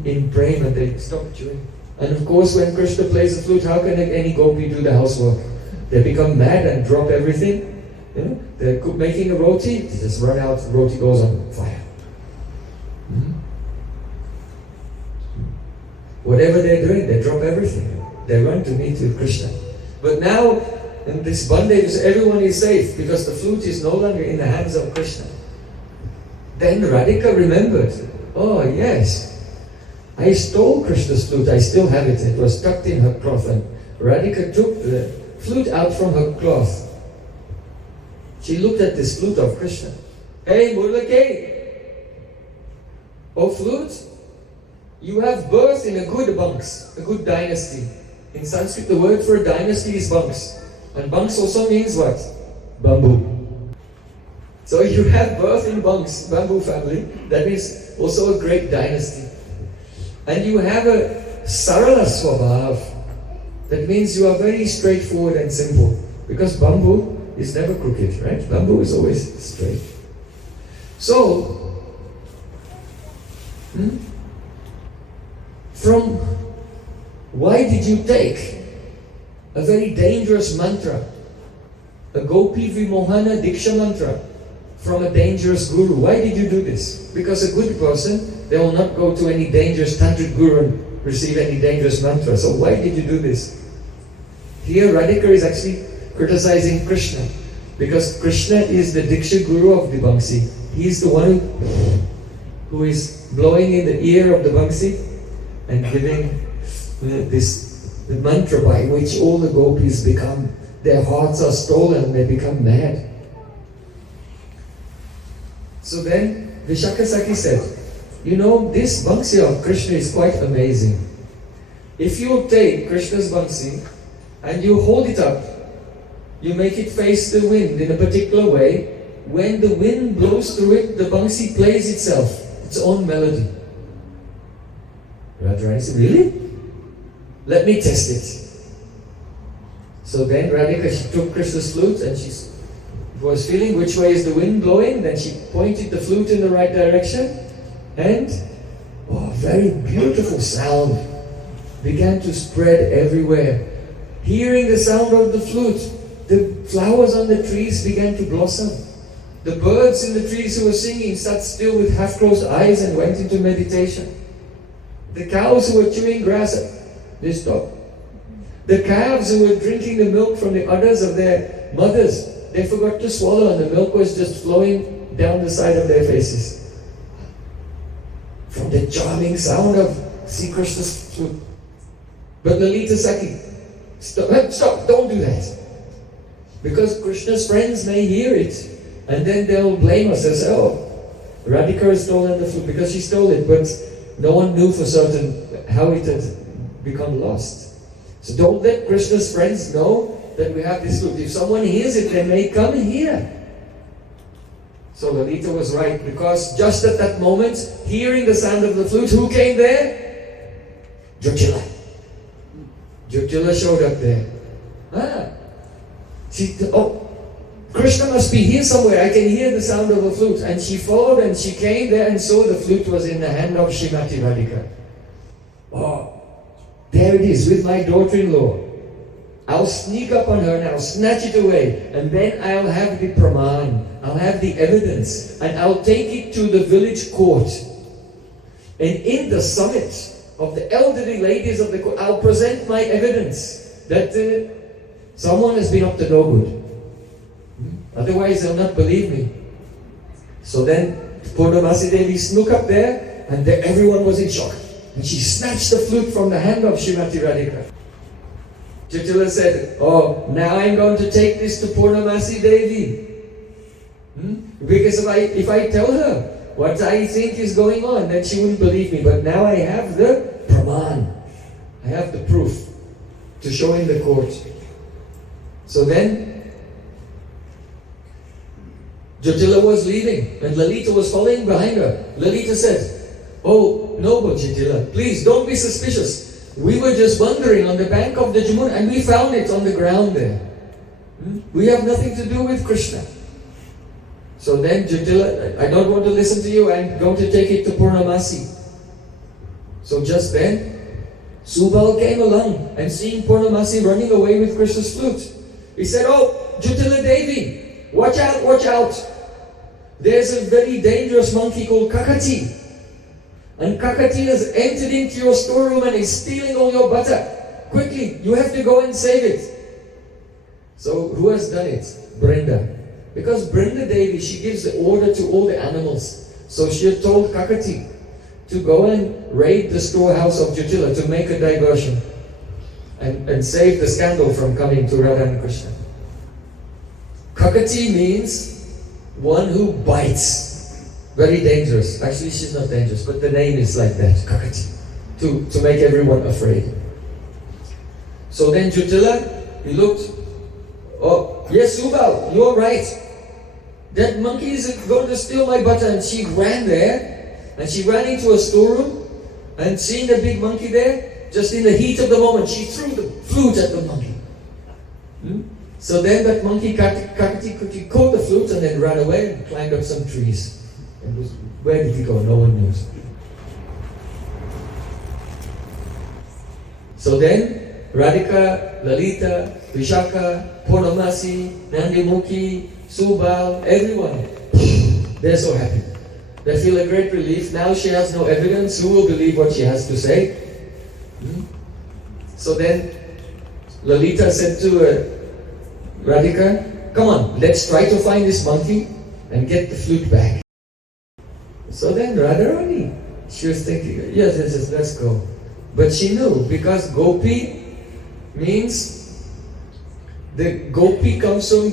In Prem, and they stop chewing. And of course, when Krishna plays the flute, how can any gopi do the housework? They become mad and drop everything. You know, they're making a roti, they just run out, the roti goes on fire. Whatever they're doing, they drop everything. They run to meet with Krishna. But now, in this bondage, everyone is safe because the flute is no longer in the hands of Krishna. Then Radhika remembered, oh yes, I stole Krishna's flute, I still have it. It was tucked in her cloth, and Radhika took the flute out from her cloth. She looked at this flute of Krishna. Hey Murlake, oh flute, you have birth in a good bunks, a good dynasty. In Sanskrit, the word for a dynasty is bunks. And bunks also means what? Bamboo. So you have birth in bunks, bamboo family. That means also a great dynasty. And you have a sarala swabhav. That means you are very straightforward and simple. Because bamboo is never crooked, right? Bamboo is always straight. So, from why did you take a very dangerous mantra, a Gopi Vimohana Diksha mantra, from a dangerous guru. Why did you do this? Because a good person, they will not go to any dangerous tantric guru and receive any dangerous mantra. So why did you do this? Here Radhika is actually criticizing Krishna, because Krishna is the Diksha Guru of the Bangsi. He is the one who is blowing in the ear of the Bangsi and giving the mantra by which all the gopis become, their hearts are stolen, they become mad. So then Vishakha Sakhi said, you know, this Bangsi of Krishna is quite amazing. If you take Krishna's Bangsi and you hold it up, you make it face the wind in a particular way, when the wind blows through it, the Bangsi plays itself, its own melody. Radharani said, really? Let me test it. So then Radhika, she took Krishna's flute and she was feeling which way is the wind blowing. Then she pointed the flute in the right direction, and very beautiful sound began to spread everywhere. Hearing the sound of the flute, the flowers on the trees began to blossom. The birds in the trees who were singing sat still with half-closed eyes and went into meditation. The cows who were chewing grass, they stopped. The calves who were drinking the milk from the udders of their mothers, they forgot to swallow and the milk was just flowing down the side of their faces. From the charming sound of Sri Krishna's flute. But Lalita Sakhi, stop, don't do that. Because Krishna's friends may hear it and then they'll blame us and say, Radhika has stolen the flute because she stole it, but no one knew for certain how it had become lost. So don't let Krishna's friends know that we have this flute. If someone hears it, they may come here. So Lalita was right, because just at that moment, hearing the sound of the flute, who came there? Jyotila. Jyotila showed up there. Krishna must be here somewhere. I can hear the sound of the flute. And she followed and she came there and saw the flute was in the hand of Srimati Radhika. There it is with my daughter-in-law. I'll sneak up on her and I'll snatch it away. And then I'll have the praman. I'll have the evidence. And I'll take it to the village court. And in the summit of the elderly ladies of the court, I'll present my evidence that someone has been up to no good. Otherwise, they'll not believe me. So then, Purnamasi Devi snook up there, and there everyone was in shock. And she snatched the flute from the hand of Srimati Radhika. Jyotila said, now I'm going to take this to Purnamasi Devi. Because if I tell her what I think is going on, then she wouldn't believe me. But now I have the praman. I have the proof to show in the court. So then, Jyotila was leaving and Lalita was following behind her. Lalita said, noble Jyotila, please don't be suspicious. We were just wandering on the bank of the Jamuna and we found it on the ground there. We have nothing to do with Krishna. So then Jyotila, I don't want to listen to you, I'm going to take it to Purnamasi. So just then, Subal came along and seeing Purnamasi running away with Krishna's flute. He said, Jyotila Devi, watch out, watch out. There's a very dangerous monkey called Kakati. And Kakati has entered into your storeroom and is stealing all your butter. Quickly, you have to go and save it. So who has done it? Brinda. Because Brinda Devi, she gives the order to all the animals. So she had told Kakati to go and raid the storehouse of Jyotila to make a diversion. And save the scandal from coming to Radha and Krishna. Kakati means one who bites. Very dangerous. Actually, she's not dangerous, but the name is like that, Kakati, to make everyone afraid. So then Jyotila, he looked, yes, Subal, you're right. That monkey is going to steal my butter. And she ran there, and she ran into a storeroom, and seeing the big monkey there, just in the heat of the moment, she threw the flute at the monkey. So then that monkey, Kakati, caught the flute and then ran away and climbed up some trees. Where did he go? No one knows. So then, Radhika, Lalita, Vishakha, Purnamasi, Nandimukhi, Subal, everyone They're so happy. They feel a great relief. Now she has no evidence. Who will believe what she has to say? So then Lalita said to Radhika, come on, let's try to find this monkey and get the flute back. So then Radharani, she was thinking, yes, let's go. But she knew, because Gopi means, the Gopi comes from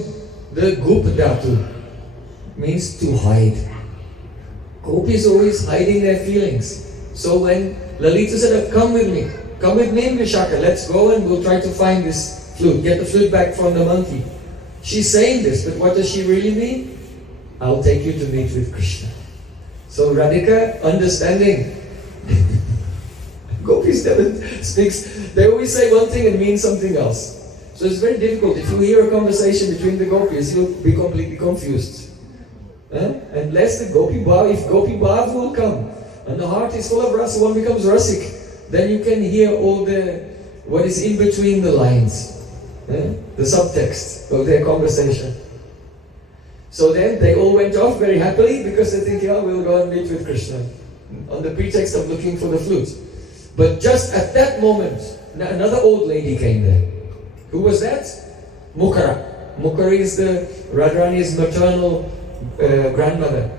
the Gup Dhatu, means to hide. Gopis always hiding their feelings. So when Lalita said, come with me Vishaka, let's go and we'll try to find this flute, get the flute back from the monkey. She's saying this, but what does she really mean? I'll take you to meet with Krishna. So Radhika, understanding, Gopis never speaks, they always say one thing and mean something else. So it's very difficult. If you hear a conversation between the Gopis, you'll be completely confused. Unless the Gopi Bhav, if Gopi Bhav will come, and the heart is full of rasa, one becomes rasik, then you can hear all what is in between the lines, the subtext of their conversation. So then they all went off very happily because they think, yeah, we'll go and meet with Krishna, on the pretext of looking for the flute. But just at that moment, another old lady came there. Who was that? Mukhara. Mukhara is the Radharani's maternal grandmother.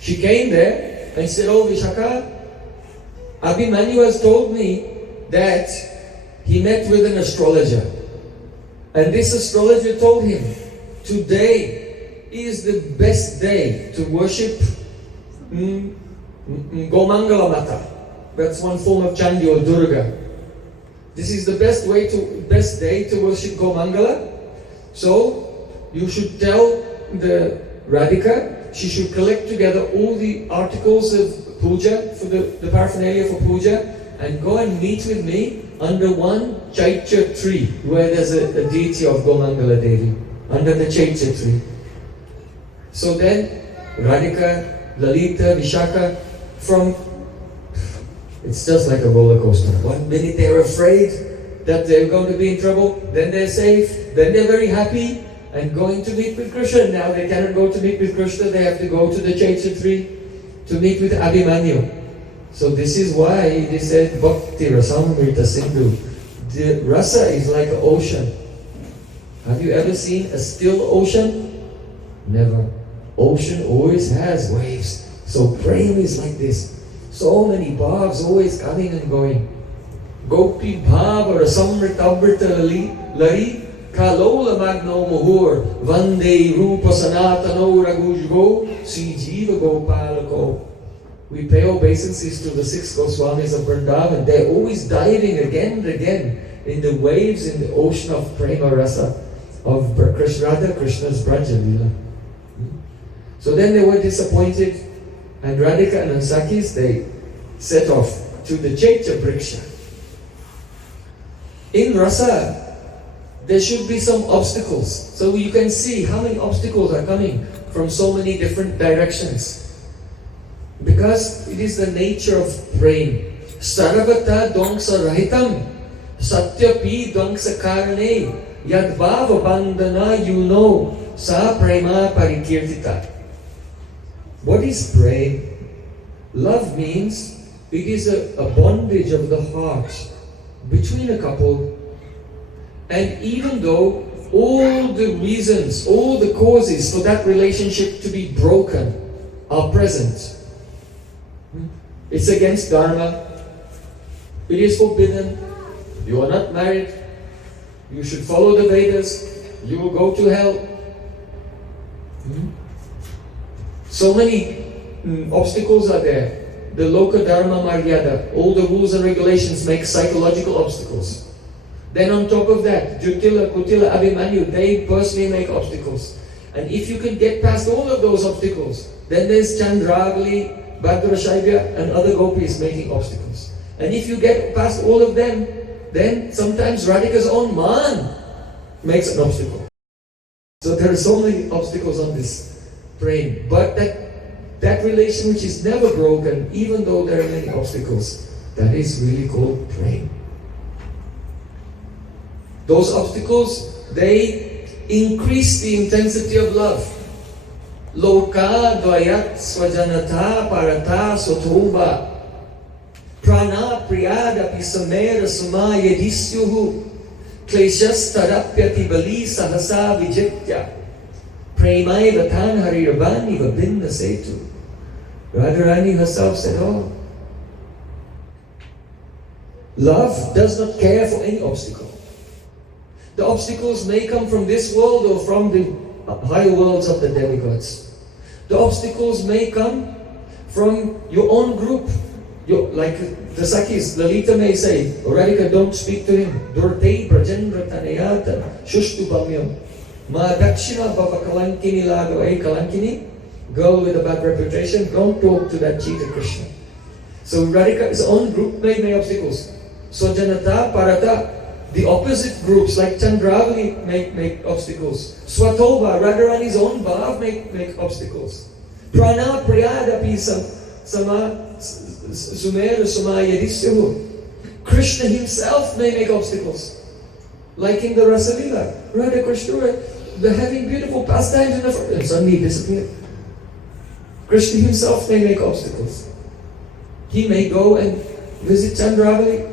She came there and said, oh Vishaka, Abhimanyu has told me that he met with an astrologer. And this astrologer told him, today is the best day to worship Gomangala Mata. That's one form of Chandi or Durga. This is the best day to worship Gomangala. So you should tell the Radhika, she should collect together all the articles of puja, for the paraphernalia for puja, and go and meet with me under one Chaitya tree, where there's a deity of Gomangala Devi, under the Chaitya tree. So then Radhika, Lalita, Vishaka, it's just like a roller coaster. 1 minute they're afraid that they're going to be in trouble, then they're safe, then they're very happy and going to meet with Krishna. Now they cannot go to meet with Krishna, they have to go to the Chaitya tree to meet with Abhimanyu. So this is why they said Bhakti Rasamrita Sindhu. The rasa is like an ocean. Have you ever seen a still ocean? Never. Ocean always has waves. So Prem is like this. So many bhavs always coming and going. Gopi bhava rasamrita lari kalola magno muhur vande rupa sanatano ragujgo si jiva gopalako. We pay obeisances to the 6 Goswamis of Vrindavan. They're always diving again and again in the waves, in the ocean of prema rasa of Krishna's Braja Lila. So then they were disappointed, and Radhika and Sakis, they set off to the Chaitya Vriksha. In rasa, there should be some obstacles. So you can see how many obstacles are coming from so many different directions. Because it is the nature of prem. Sarvata dongsa rahitam, satyapi dongsa karane, yadbhava bandhana sa prema parikirtita. What is prem? Love means it is a bondage of the heart between a couple. And even though all the reasons, all the causes for that relationship to be broken are present, it's against Dharma, it is forbidden, you are not married, you should follow the Vedas, you will go to hell. So many obstacles are there. The Loka Dharma Maryada, all the rules and regulations make psychological obstacles. Then on top of that, Jutila, Kutila, Abhimanyu, they personally make obstacles. And if you can get past all of those obstacles, then there's Chandragali, Bhadrashaibya and other gopis making obstacles. And if you get past all of them, then sometimes Radhika's own man makes an obstacle. So there are so many obstacles on this prem. But that relation which is never broken, even though there are many obstacles, that is really called prem. Those obstacles, they increase the intensity of love. Loka dvayat swajanata parata sotoba prana priyada pisamera suma yedisyuhu kleshas tarapyati bali sahasa vijitya premai vatan harirabani vabinda setu. Radharani herself said, oh, love does not care for any obstacle. The obstacles may come from this world or from the higher worlds of the demigods. The obstacles may come from your own group. Like the Sakis, Lalita may say, Radhika, don't speak to him. Durtei Brajendra Tanayata Shushtu Bamyam. Ma Dakshina Baba Kalankini Lagavai Kalankini, girl with a bad reputation, don't talk to that cheater Krishna. So Radhika's own group may make obstacles. Swajanata, Parata, the opposite groups like Chandravali make obstacles. Swatoba, Radharani's own bhav make obstacles. Prana Priyadapi Sama Sumera Suma Yadisyahu. Krishna himself may make obstacles. Like in the Rasa Lila, Radha Krishna, they're having beautiful pastimes in the front and suddenly disappear. Krishna himself may make obstacles. He may go and visit Chandravali.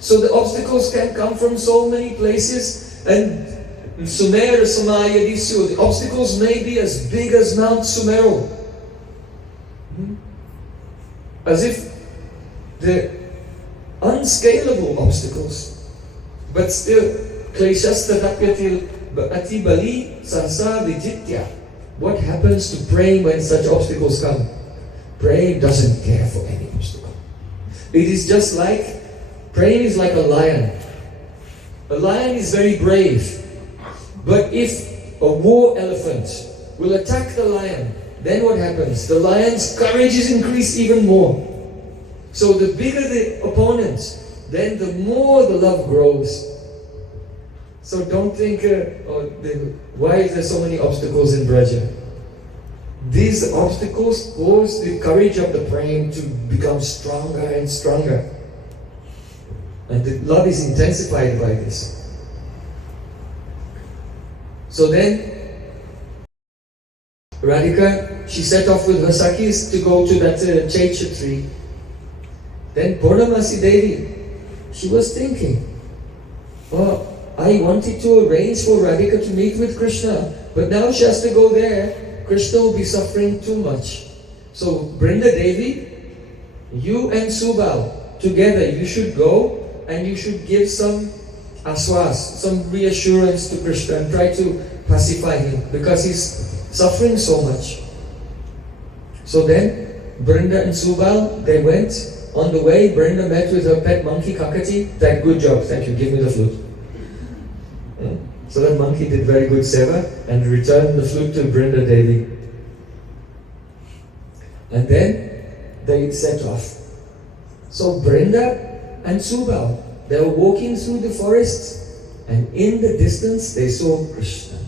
So the obstacles can come from so many places, and Sumera Samaya Disyu, the obstacles may be as big as Mount Sumeru. As if the unscalable obstacles, but still, Kleshasta Tapyatil Ati Bali Sansa Vijitya. What happens to Prem when such obstacles come? Prem doesn't care for any obstacle. It is just like Prem is like a lion. A lion is very brave. But if a war elephant will attack the lion, then what happens? The lion's courage is increased even more. So the bigger the opponent, then the more the love grows. So don't think, why is there so many obstacles in Braja? These obstacles cause the courage of the Prem to become stronger and stronger. And the love is intensified by this. So then, Radhika, she set off with her Sakis to go to that Chaitya tree. Then Purnamasi Devi, she was thinking, oh, I wanted to arrange for Radhika to meet with Krishna, but now she has to go there. Krishna will be suffering too much. So Vrinda Devi, you and Subal, together you should go and you should give some aswas, some reassurance to Krishna and try to pacify him because he's suffering so much. So then, Vrinda and Subal, they went. On the way, Vrinda met with her pet monkey, Kakati. That good job, thank you, give me the flute. Yeah. So that monkey did very good seva and returned the flute to Vrinda Devi. And then, they set off. So Vrinda and Subal, they were walking through the forest, and in the distance they saw Krishna.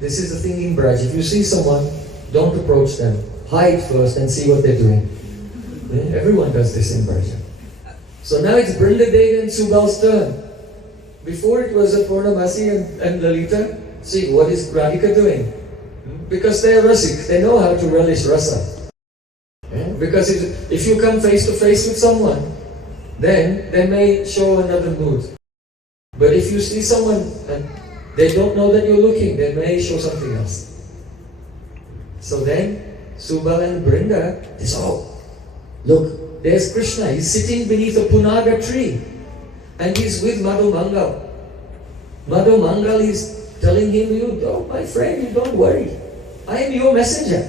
This is the thing in Braj. If you see someone, don't approach them. Hide first and see what they're doing. Everyone does this in Braj. So now it's Vrinda Devi and Subal's turn. Before it was Purnamasi and Lalita. See, what is Radhika doing? Because they are rasik, they know how to relish rasa. Because if you come face to face with someone, then they may show another mood. But if you see someone and they don't know that you're looking, they may show something else. So then, Subal and Vrinda, they saw, oh, look, there's Krishna. He's sitting beneath a punaga tree. And he's with Madhu Mangal. Madhu Mangal is telling him, my friend, you don't worry. I am your messenger.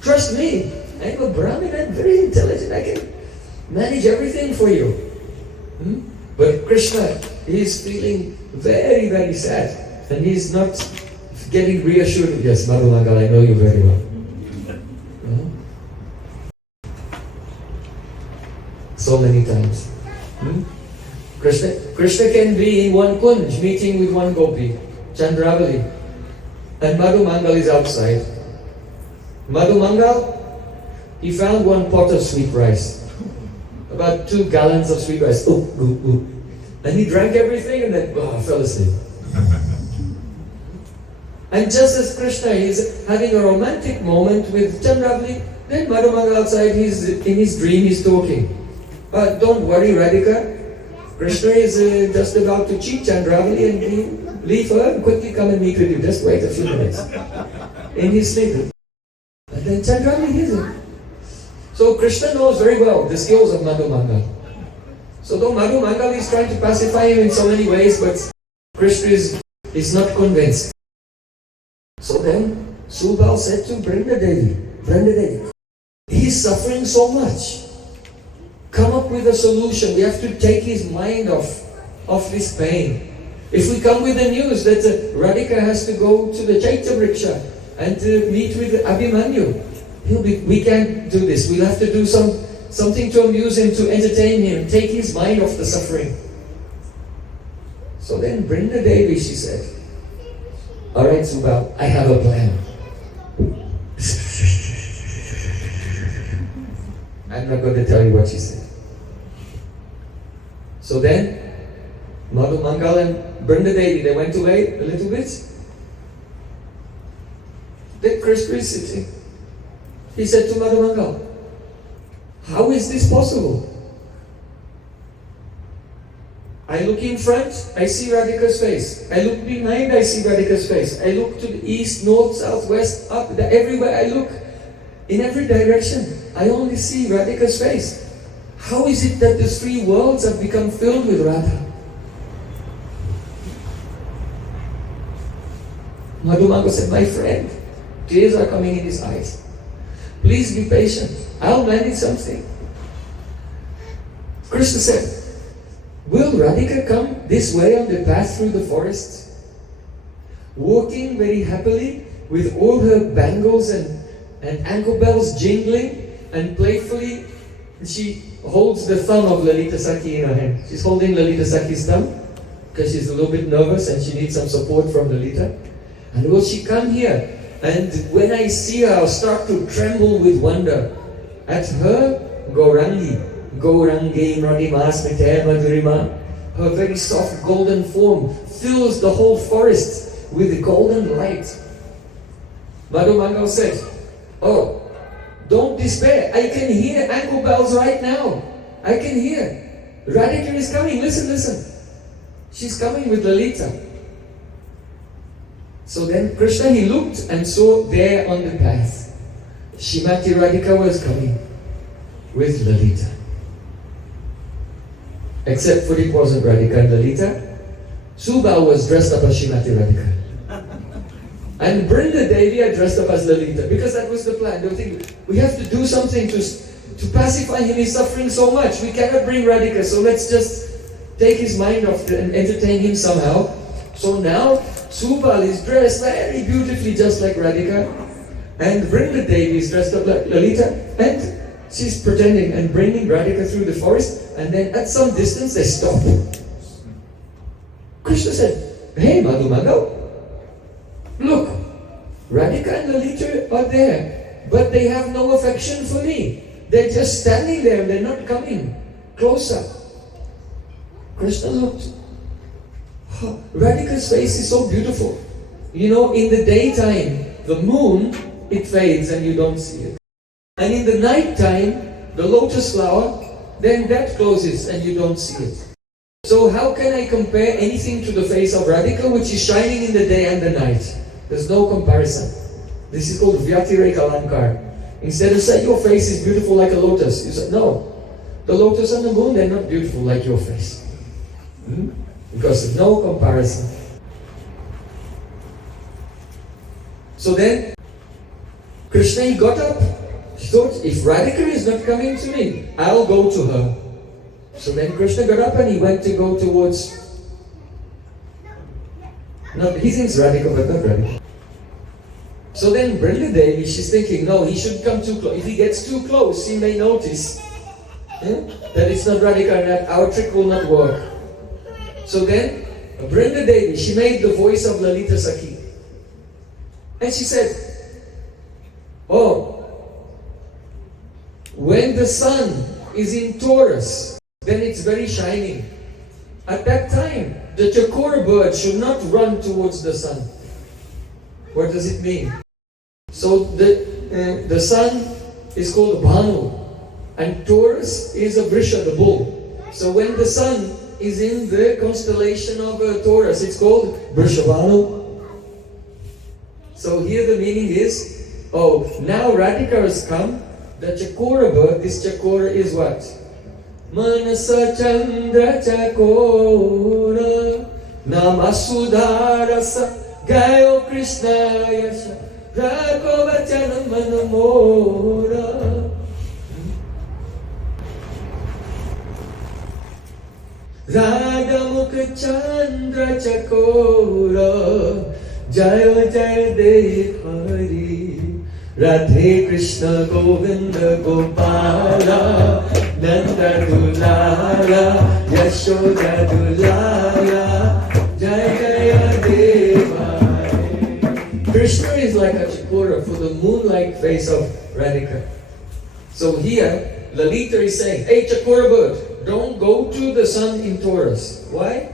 Trust me. I'm a Brahmin, I'm very intelligent. I can manage everything for you. But Krishna, he's feeling very, very sad. And he's not getting reassured. Yes, Madhu Mangal, I know you very well. So many times. Krishna can be in one kunj meeting with one gopi, Chandravali, and Madhu Mangal is outside. Madhu Mangal, he found one pot of sweet rice, about 2 gallons of sweet rice. And he drank everything and then fell asleep. And just as Krishna is having a romantic moment with Chandravali, then Madhumanga outside, he's in his dream, he's talking. Don't worry, Radhika. Krishna is just about to cheat Chandravali and he'll leave her and quickly come and meet with you. Just wait a few minutes. In his sleep. And then Chandravali hears him. So Krishna knows very well the skills of Madhumanga. So though Madhumanga is trying to pacify him in so many ways, but Krishna is not convinced. So then Subal said to Vrindadevi, he's suffering so much. Come up with a solution. We have to take his mind off this pain. If we come with the news that Radhika has to go to the Chaitya Vriksha and to meet with Abhimanyu, we can't do this. We'll have to do something to amuse him, to entertain him, take his mind off the suffering. So then Vrindadevi, she said, alright Subal, I have a plan. I'm not going to tell you what she said. So then, Madhumangal and Vrindadevi, they went away a little bit. Then Krishna is sitting. He said to Madhumangal, how is this possible? I look in front, I see Radhika's face. I look behind, I see Radhika's face. I look to the east, north, south, west, up, everywhere I look, in every direction, I only see Radhika's face. How is it that the three worlds have become filled with Radha? Madhumanga said, my friend, tears are coming in his eyes. Please be patient. I'll manage something. Krishna said, will Radhika come this way on the path through the forest? Walking very happily with all her bangles and ankle bells jingling, and playfully she holds the thumb of Lalita Sakhi in her hand. She's holding Lalita Sakhi's thumb because she's a little bit nervous and she needs some support from Lalita. And will she come here? And when I see her, I'll start to tremble with wonder at her Gaurangi, Mradimas Mite Madhurima. Her very soft golden form fills the whole forest with golden light. Madhumangal said, oh, don't despair. I can hear ankle bells right now. I can hear. Radhika is coming. Listen. She's coming with Lalita. So then Krishna, he looked and saw there on the path, Shrimati Radhika was coming with Lalita. Except for it wasn't Radhika and Lalita. Subal was dressed up as Shrimati Radhika. And Vrindadevi are dressed up as Lalita, because that was the plan. They were thinking, we have to do something to pacify him. He's suffering so much. We cannot bring Radhika, so let's just take his mind off and entertain him somehow. So now Subal is dressed very beautifully, just like Radhika, and Vrindadevi is dressed up like Lalita, and she's pretending and bringing Radhika through the forest. And then at some distance they stop. Krishna said, hey Madhumangal, look, Radhika and Lalita are there, but they have no affection for me. They're just standing there, they're not coming closer. Krishna looked. Oh, Radhika's face is so beautiful. You know, in the daytime, the moon, it fades and you don't see it. And in the night time, the lotus flower, then that closes and you don't see it. So how can I compare anything to the face of Radhika, which is shining in the day and the night? There's no comparison. This is called Vyatireka Alankar. Instead of saying your face is beautiful like a lotus, you say, no, the lotus and the moon, they're not beautiful like your face. Because there's no comparison. So then, Krishna, he got up. He thought, if Radhika is not coming to me, I'll go to her. So then Krishna got up and he went to go towards... No, he thinks Radhika, but not Radhika. So then Vrindadevi, she's thinking, no, he shouldn't come too close. If he gets too close, he may notice that it's not Radhika and that our trick will not work. So then, Vrindadevi, she made the voice of Lalita Sakhi. And she said, oh, when the sun is in Taurus, then it's very shining. At that time, the chakora bird should not run towards the sun. What does it mean? So the sun is called Bhanu, and Taurus is a Vrisha, the bull. So when the sun is in the constellation of Taurus, it's called Vrishabhanu. So here the meaning is, oh, now Radhika has come. The Chakora bird, this Chakora is what? Manasa Chandra Chakora Namasudharasa Gayo Krishna Yasha Rakovachanam Manamora. Radhamukha Chandra Chakora Jaya Jaya Dev Hari Radhe Krishna Govinda Gopala Nanda Dulala Yashoda Dulala Jaya Jaya Deva. Krishna is like a Chakora for the moon-like face of Radhika. So here Lalita is saying, hey Chakora bird, don't go to the sun in Taurus. Why?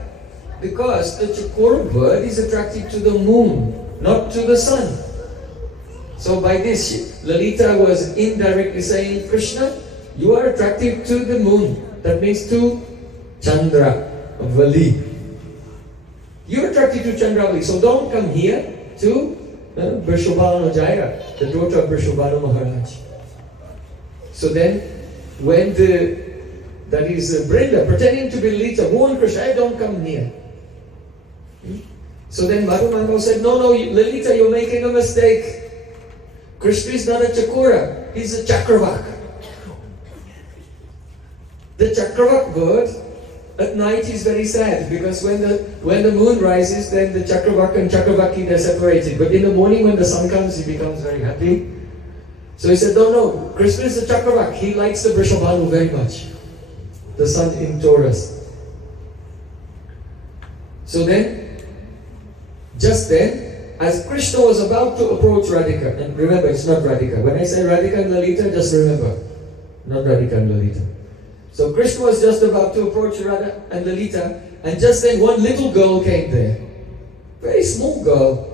Because the Chakora bird is attracted to the moon, not to the sun. So by this, Lalita was indirectly saying, Krishna, you are attracted to the moon. That means to Chandra, Vali. You are attracted to Chandravali, so don't come here to Vrishabhanu Jaya, the daughter of Vrishabhanu Maharaj. So then, when that is Vrinda, pretending to be Lalita, warn Krishna, hey, don't come near. So then Madhu Mangal said, no, Lalita, you're making a mistake. Krishna is not a Chakora, he's a Chakravak. The Chakravak bird at night is very sad because when the moon rises, then the Chakravak and Chakravaki, they're separated. But in the morning when the sun comes, he becomes very happy. So he said, no, Krishna is a Chakravak. He likes the Vrishabhanu very much. The sun in Taurus. So then, just then, as Krishna was about to approach Radhika, and remember, it's not Radhika. When I say Radhika and Lalita, just remember, not Radhika and Lalita. So Krishna was just about to approach Radha and Lalita, and just then one little girl came there. Very small girl.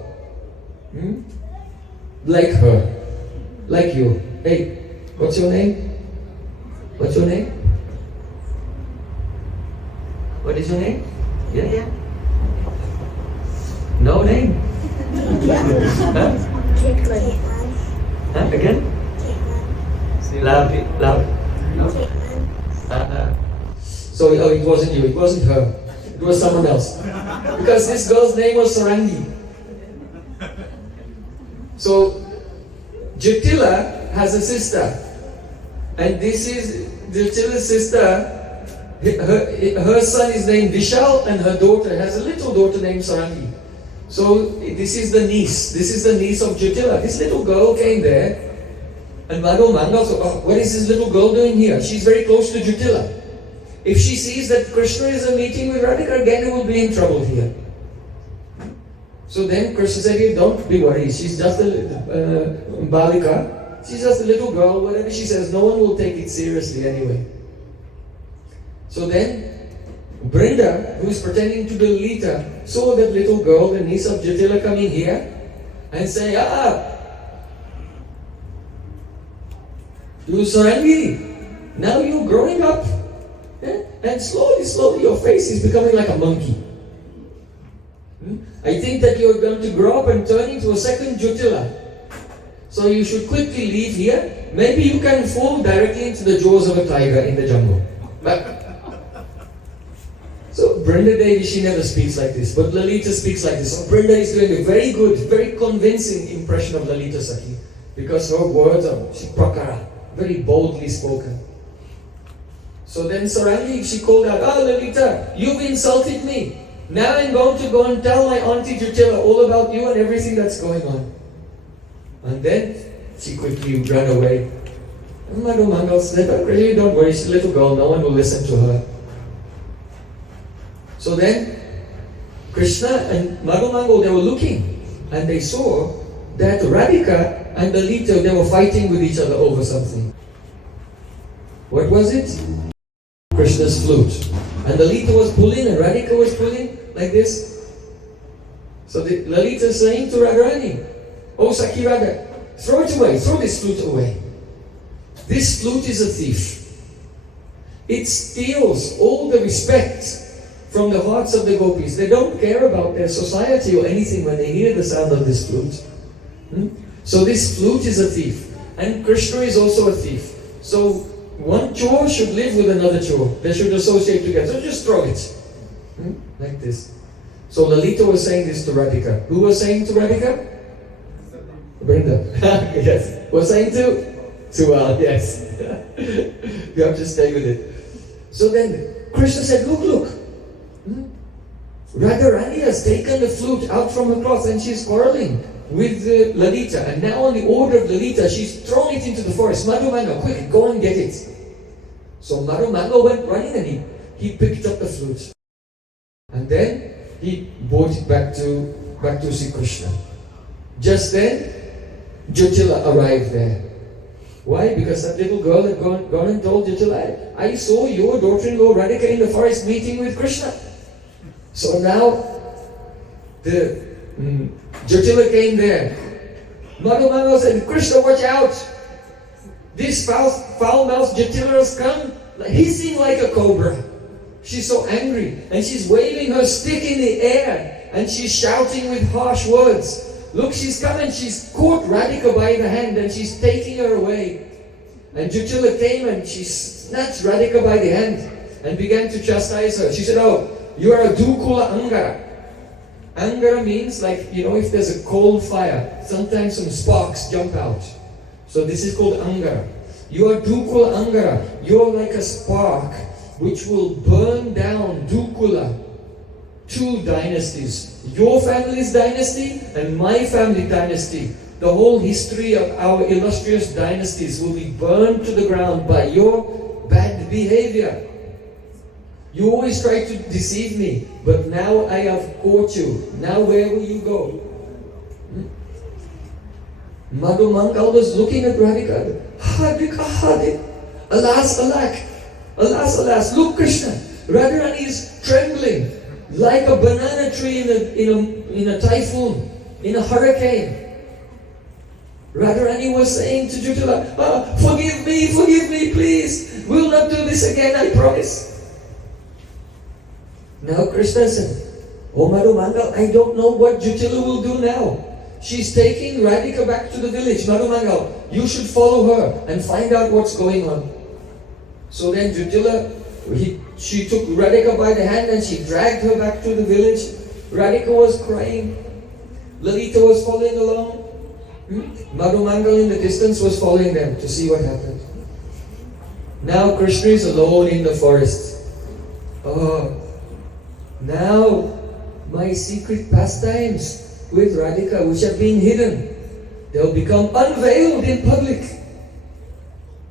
Like her. Like you. Hey, what's your name? What's your name? What is your name? Yeah. No name? Huh? Huh? Again? Loud. No? So it wasn't you, it wasn't her. It was someone else. Because this girl's name was Sarangi. So Jatila has a sister. And this is Jatila's sister. Her son is named Vishal and her daughter has a little daughter named Sarangi. So this is the niece. This is the niece of Jatila. This little girl came there, and Madhu Mangal said, oh, what is this little girl doing here? She's very close to Jatila. If she sees that Krishna is a meeting with Radhika, again he will be in trouble here. So then Krishna said, hey, don't be worried. She's just a balika. She's just a little girl. Whatever she says, no one will take it seriously anyway. So then Vrinda, who is pretending to be Lila, saw that little girl, the niece of Jatila, coming here and saying, you Sarangi, now you're growing up. And slowly your face is becoming like a monkey. I think that you're going to grow up and turn into a second Jatila. So you should quickly leave here. Maybe you can fall directly into the jaws of a tiger in the jungle. So Vrinda Devi, she never speaks like this, but Lalita speaks like this. So Vrinda is doing a very good, very convincing impression of Lalita Sakhi, because her words are prakara, very boldly spoken. So then Sarangi, she called out, Lalita, you've insulted me. Now I'm going to go and tell my auntie Jatila all about you and everything that's going on. And then she quickly ran away. And Madhu Mangal said, really don't worry, she's a little girl, no one will listen to her. So then, Krishna and Madhu Mangal, they were looking, and they saw that Radhika and Lalita, they were fighting with each other over something. What was it? Krishna's flute. And Lalita was pulling, and Radhika was pulling, like this. So Lalita is saying to Radharani, Oh Sakhi Radha, throw it away, throw this flute away. This flute is a thief. It steals all the respect from the hearts of the gopis. They don't care about their society or anything when they hear the sound of this flute. So this flute is a thief. And Krishna is also a thief. So one chore should live with another chore. They should associate together. So just throw it. Like this. So Lalita was saying this to Radhika. Who was saying to Radhika? Vrinda. Yes. Was saying to? Yes. You have to stay with it. So then Krishna said, look. Radharani has taken the flute out from her cloth and she's quarreling with Lalita. And now on the order of Lalita, she's thrown it into the forest. Madhumanga, quick, go and get it. So Madhumanga went running and he picked up the flute. And then he brought it back to Sri Krishna. Just then, Jyotila arrived there. Why? Because that little girl had gone and told Jyotila, I saw your daughter-in-law Radhika in the forest meeting with Krishna. So now, the Jyotila came there. Madhumanga said, Krishna, watch out! This foul-mouthed Jyotila has come hissing like a cobra. She's so angry, and she's waving her stick in the air, and she's shouting with harsh words. Look, she's come and she's caught Radhika by the hand, and she's taking her away. And Jyotila came and she snatched Radhika by the hand and began to chastise her. She said, oh, you are a Dukula Angara. Angara means like, if there's a cold fire, sometimes some sparks jump out. So this is called Angara. You are Dukula Angara. You're like a spark which will burn down Dukula, 2 dynasties. Your family's dynasty and my family dynasty. The whole history of our illustrious dynasties will be burned to the ground by your bad behavior. You always try to deceive me, but now I have caught you. Now where will you go? Madhumanga was looking at Radhika. Radhika. Alas, alack. Alas, alas. Look, Krishna. Radharani is trembling like a banana tree in a typhoon, in a hurricane. Radharani was saying to Jyotila, forgive me, please. We'll not do this again, I promise. Now Krishna said, oh Madhumanga, I don't know what Jyotila will do now. She's taking Radhika back to the village. Madhumanga, you should follow her and find out what's going on. So then Jyotila, she took Radhika by the hand and she dragged her back to the village. Radhika was crying. Lalita was following along. Madhumanga in the distance was following them to see what happened. Now Krishna is alone in the forest. Oh, now my secret pastimes with Radhika, which have been hidden, they'll become unveiled in public.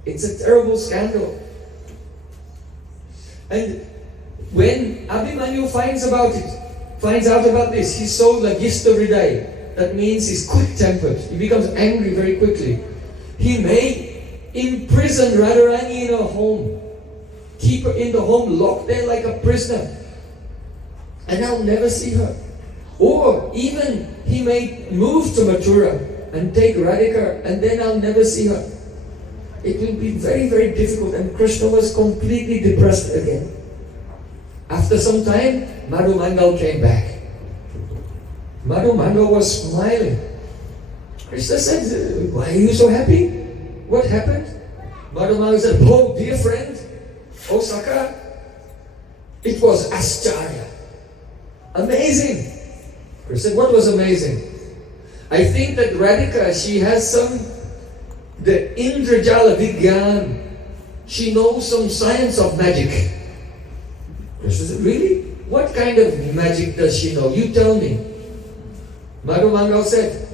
It's a terrible scandal. And when Abhimanyu finds out about this, he's so lagista hriday. That means he's quick-tempered. He becomes angry very quickly. He may imprison Radharani in her home. Keep her in the home, locked there like a prisoner. And I'll never see her. Or even he may move to Mathura and take Radhika and then I'll never see her. It will be very, very difficult, and Krishna was completely depressed again. After some time, Madhumanga came back. Madhumanga was smiling. Krishna said, why are you so happy? What happened? Madhumanga said, oh dear friend, oh Saka, it was Ascharya. Amazing. Krishna said, what was amazing? I think that Radhika, she has the Indrajala Vigyan. She knows some science of magic. Krishna said, really? What kind of magic does she know? You tell me. Madhumanga said,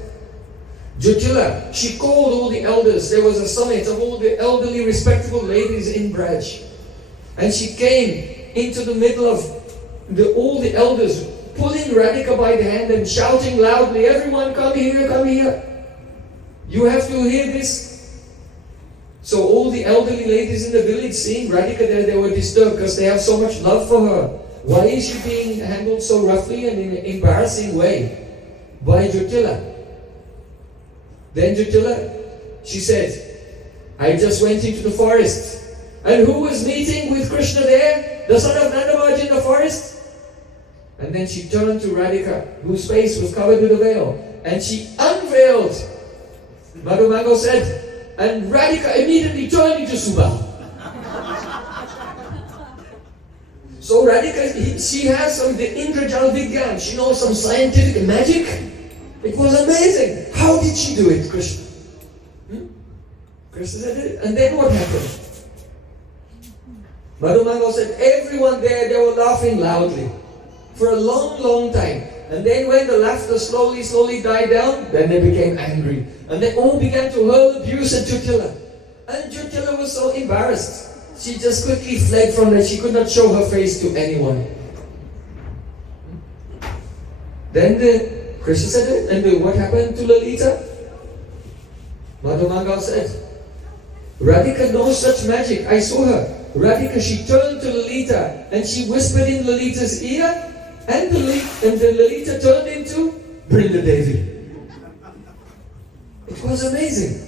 Jyotila, she called all the elders. There was a summit of all the elderly, respectable ladies in Braj. And she came into the middle of all the elders, pulling Radhika by the hand and shouting loudly, everyone come here, come here. You have to hear this. So all the elderly ladies in the village, seeing Radhika there, they were disturbed because they have so much love for her. Why is she being handled so roughly and in an embarrassing way by Jyotila? Then Jatila, she said, I just went into the forest. And who was meeting with Krishna there? The son of Nandamaj in the forest? And then she turned to Radhika, whose face was covered with a veil. And she unveiled. Madhu Mangal said, and Radhika immediately turned into Subal. So Radhika, she has some the Indrajal Vigyan. She knows some scientific magic. It was amazing. How did she do it, Krishna? Krishna said it. And then what happened? Madhu Mangal said, everyone there, they were laughing loudly for a long, long time. And then when the laughter slowly died down, then they became angry. And they all began to hurl abuse at Jatila. And Jatila was so embarrassed. She just quickly fled from there. She could not show her face to anyone. Then Krishna said, and what happened to Lalita? Madhu Mangal said, Radhika knows such magic. I saw her. Radhika, she turned to Lalita and she whispered in Lalita's ear, and the Lalita turned into Vrindadevi. It was amazing.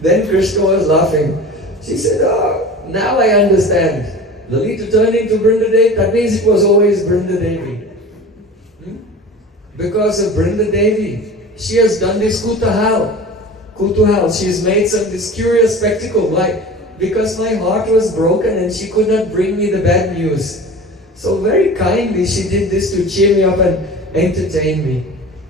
Then Krishna was laughing. She said, oh, now I understand. Lalita turned into Vrindadevi, that means it was always Vrindadevi. Because of Vrindadevi, she has done this kutuhal. She has made this curious spectacle. Why? Because my heart was broken and she could not bring me the bad news. So very kindly she did this to cheer me up and entertain me.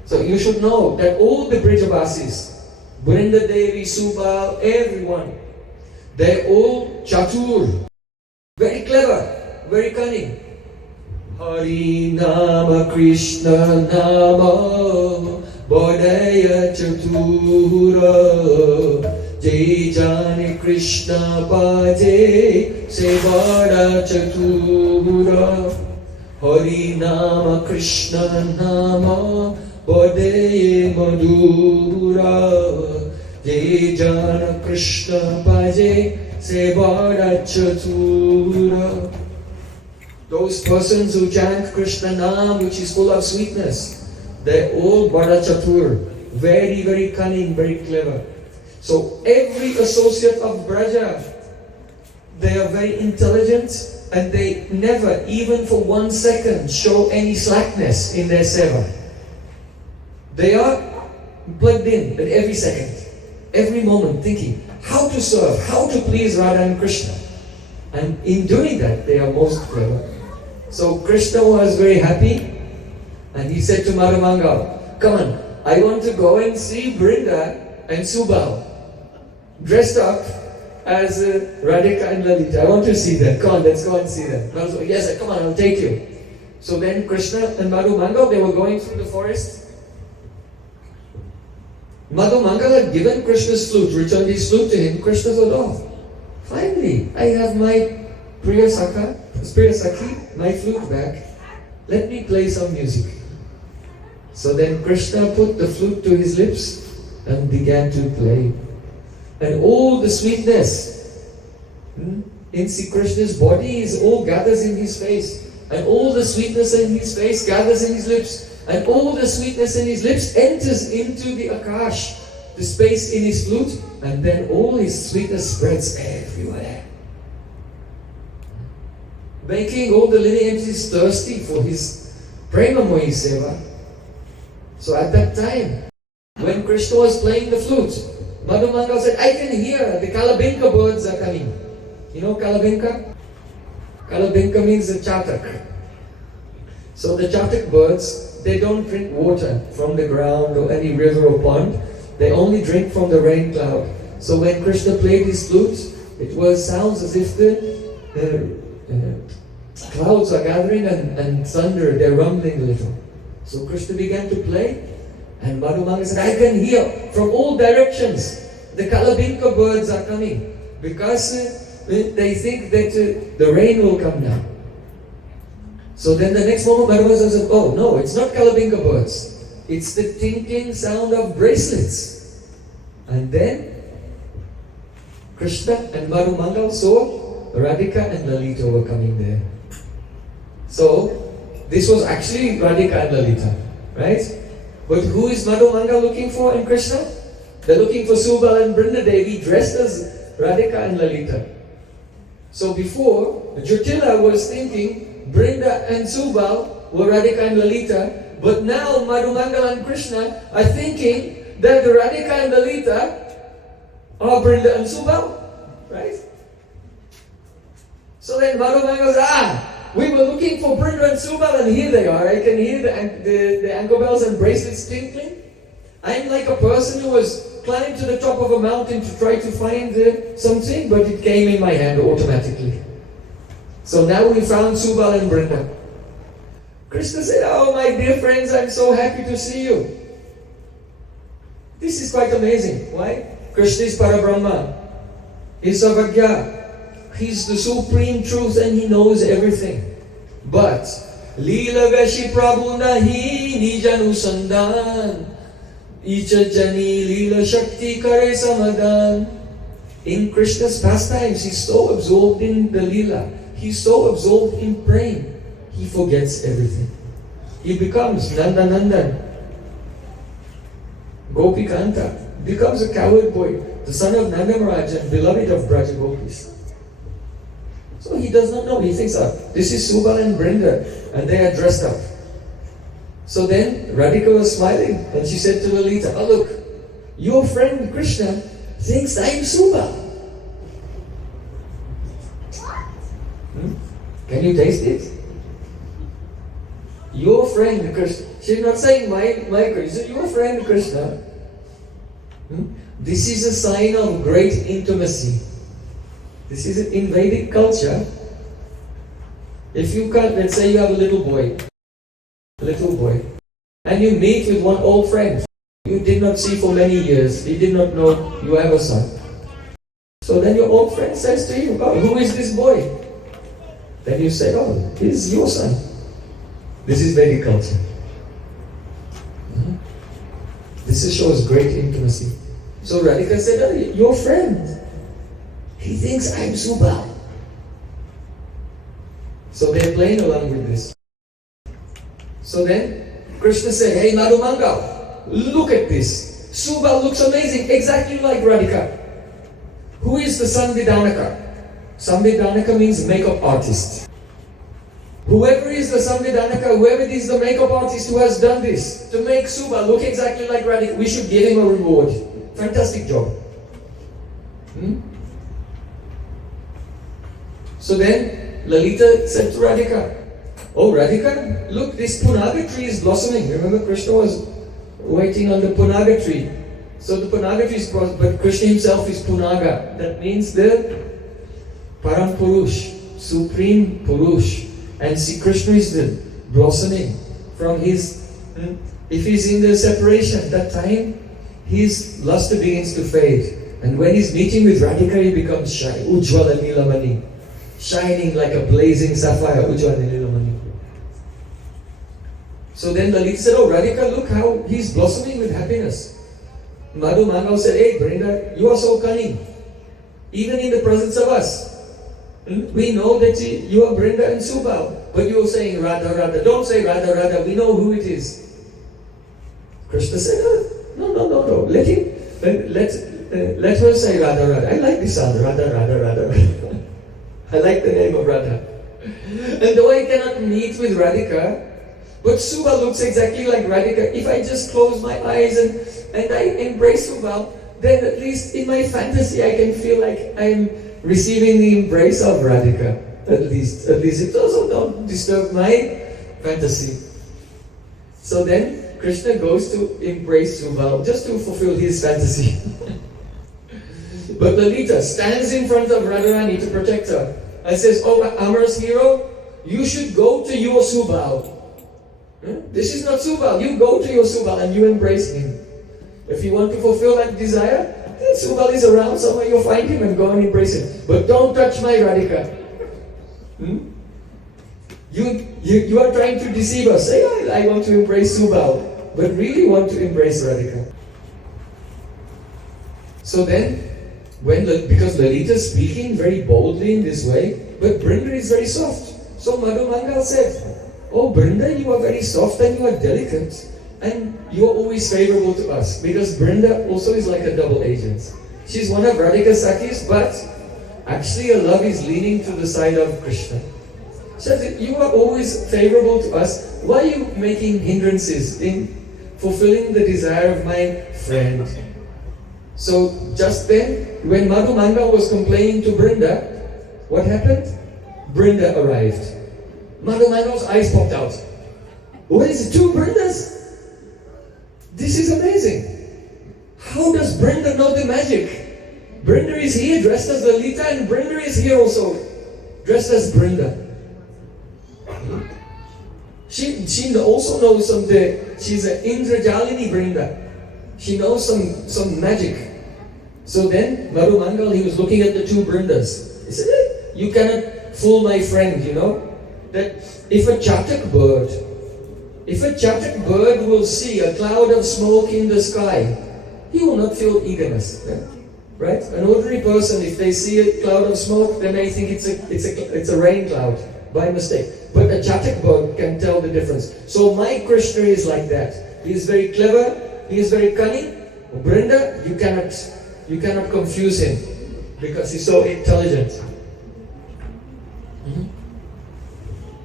So you should know that all the Brijabasis, Vrindadevi, Subal, everyone, they're all chatur, very clever, very cunning. Hari Nama Krishna Nama Bodhaya Chatura Jai Jani Krishna Bhaje Sevada Chatura Hari Nama Krishna Nama Bodhaya Madhura Jai Jana Krishna Bhaje Sevada Chatura. Those persons who chant Krishna Nam, which is full of sweetness, they're all Bada Chatur, very, very cunning, very clever. So every associate of Braja, they are very intelligent and they never, even for 1 second, show any slackness in their seva. They are plugged in at every second, every moment, thinking how to serve, how to please Radha and Krishna. And in doing that, they are most clever. So Krishna was very happy and he said to Madhu Mangal, come on, I want to go and see Vrinda and Subal dressed up as Radhika and Lalita. I want to see them. Come on, let's go and see them. Yes, come on, I'll take you. So then Krishna and Madhu Mangal, they were going through the forest. Madhu Mangal had given Krishna's flute, returned his flute to him. Krishna thought, oh, finally, I have my Priya Sakhi, my flute back. Let me play some music. So then Krishna put the flute to his lips and began to play. And all the sweetness in Sri Krishna's body is all gathers in his face. And all the sweetness in his face gathers in his lips. And all the sweetness in his lips enters into the Akash, the space in his flute. And then all his sweetness spreads everywhere, making all the living entities thirsty for his Premamoyi Seva. So at that time, when Krishna was playing the flute, Madhu Mangal said, I can hear the Kalabinka birds are coming. You know Kalabinka? Kalabinka means the chatak. So the chatak birds, they don't drink water from the ground or any river or pond. They only drink from the rain cloud. So when Krishna played his flute, it sounds as if the clouds are gathering and thunder, they're rumbling a little. So Krishna began to play, and Madhu Mangal said, I can hear from all directions the Kalabinka birds are coming, because they think that the rain will come now. So then the next moment Madhu Mangal said, oh no, it's not Kalabinka birds, it's the tinkling sound of bracelets. And then Krishna and Madhu Mangal saw Radhika and Lalita were coming there. So this was actually Radhika and Lalita, right? But who is Madhumanga looking for in Krishna? They're looking for Subal and Vrindadevi dressed as Radhika and Lalita. So before, Jyotila was thinking Brinda and Subal were Radhika and Lalita, but now Madhumanga and Krishna are thinking that the Radhika and Lalita are Brinda and Subal. Right? So then Madhumanga says, we were looking for Brinda and Subal and here they are. I can hear the ankle bells and bracelets tinkling. I'm like a person who was climbing to the top of a mountain to try to find something, but it came in my hand automatically. So now we found Subal and Brinda. Krishna said, oh my dear friends, I'm so happy to see you. This is quite amazing. Why? Krishna is Parabrahma. He's Savagya. He's the supreme truth and he knows everything. But Lila Veshi Prabhu Nahi Nijanu Sandan Icha Jani Lila Shakti Kare Samadan. In Krishna's pastimes, he's so absorbed in the Lila. He's so absorbed in Prem. He forgets everything. He becomes Nandanandan. Gopikanta. Becomes a coward boy. The son of Nanda Maharaj and beloved of Braja Gopis. So he does not know. He thinks, this is Subal and Brinda, and they are dressed up. So then Radhika was smiling, and she said to Lalita, oh look, your friend Krishna thinks I'm Subal. Can you taste it? Your friend Krishna. She's not saying my Krishna, your friend Krishna. This is a sign of great intimacy. This is in Vedic culture. If you can't, let's say you have a little boy, and you meet with one old friend you did not see for many years, he did not know you have a son. So then your old friend says to you, oh, who is this boy? Then you say, oh, he's your son. This is Vedic culture. This shows great intimacy. So Radhika said, oh, your friend. He thinks I'm Subal. So they're playing along with this. So then Krishna said, hey Madhumanga, look at this. Subal looks amazing, exactly like Radhika. Who is the Samvidhanaka? Samvidhanaka means makeup artist. Whoever is the Samvidhanaka, whoever is the makeup artist who has done this, to make Subal look exactly like Radhika, we should give him a reward. Fantastic job. So then Lalita said to Radhika, oh Radhika, look, this Punaga tree is blossoming. Remember Krishna was waiting on the Punaga tree. So the Punaga tree is but Krishna himself is Punaga. That means the Param Purush, Supreme Purush. And see, Krishna is the blossoming from his, if he's in the separation, that time, his luster begins to fade. And when he's meeting with Radhika, he becomes shy. Ujjwala Nilamani. Shining like a blazing sapphire. Ujjwala Nilamani. So then Lalita said, oh Radhika, look how he's blossoming with happiness. Madhumanga said, hey Brinda, you are so cunning. Even in the presence of us. We know that you are Brinda and Subal. But you're saying Radha, Radha. Don't say Radha, Radha. We know who it is. Krishna said, no. Let him, let her say Radha, Radha. I like this sound, Radha, Radha, Radha. I like the name of Radha. And though I cannot meet with Radhika, but Subal looks exactly like Radhika. If I just close my eyes and I embrace Subal, then at least in my fantasy I can feel like I'm receiving the embrace of Radhika. At least it also don't disturb my fantasy. So then Krishna goes to embrace Subal just to fulfill his fantasy. But Lalita stands in front of Radharani to protect her and says, oh Amara's hero, you should go to your Subal. This is not Subal. You go to your Subal and you embrace him. If you want to fulfill that desire, Subal is around somewhere, you'll find him and go and embrace him. But don't touch my Radhika. You are trying to deceive us. Say, I want to embrace Subal, but really want to embrace Radhika. So then, because Lalita is speaking very boldly in this way, but Brinda is very soft. So Madhumanga said, oh Brinda, you are very soft and you are delicate. And you're always favorable to us, because Vrinda also is like a double agent. She's one of Radhika Sakhis, but actually her love is leaning to the side of Krishna. So you are always favorable to us. Why are you making hindrances in fulfilling the desire of my friend? So just then, when Madhumanga was complaining to Vrinda, what happened? Vrinda arrived. Madhumanga's eyes popped out. What is it? 2 Vrindas? This is amazing. How does Vrinda know the magic? Vrinda is here dressed as Lila, and Vrinda is here also dressed as Vrinda. She also knows she's an Indrajalini Vrinda. She knows some magic. So then, Madhumangal, he was looking at the 2 Vrindas. He said, you cannot fool my friend, that if a chatak bird will see a cloud of smoke in the sky, he will not feel eagerness. Yeah? Right? An ordinary person, if they see a cloud of smoke, they may think it's a rain cloud by mistake. But a chatak bird can tell the difference. So my Krishna is like that. He is very clever, he is very cunning. Vrinda, you cannot confuse him because he's so intelligent.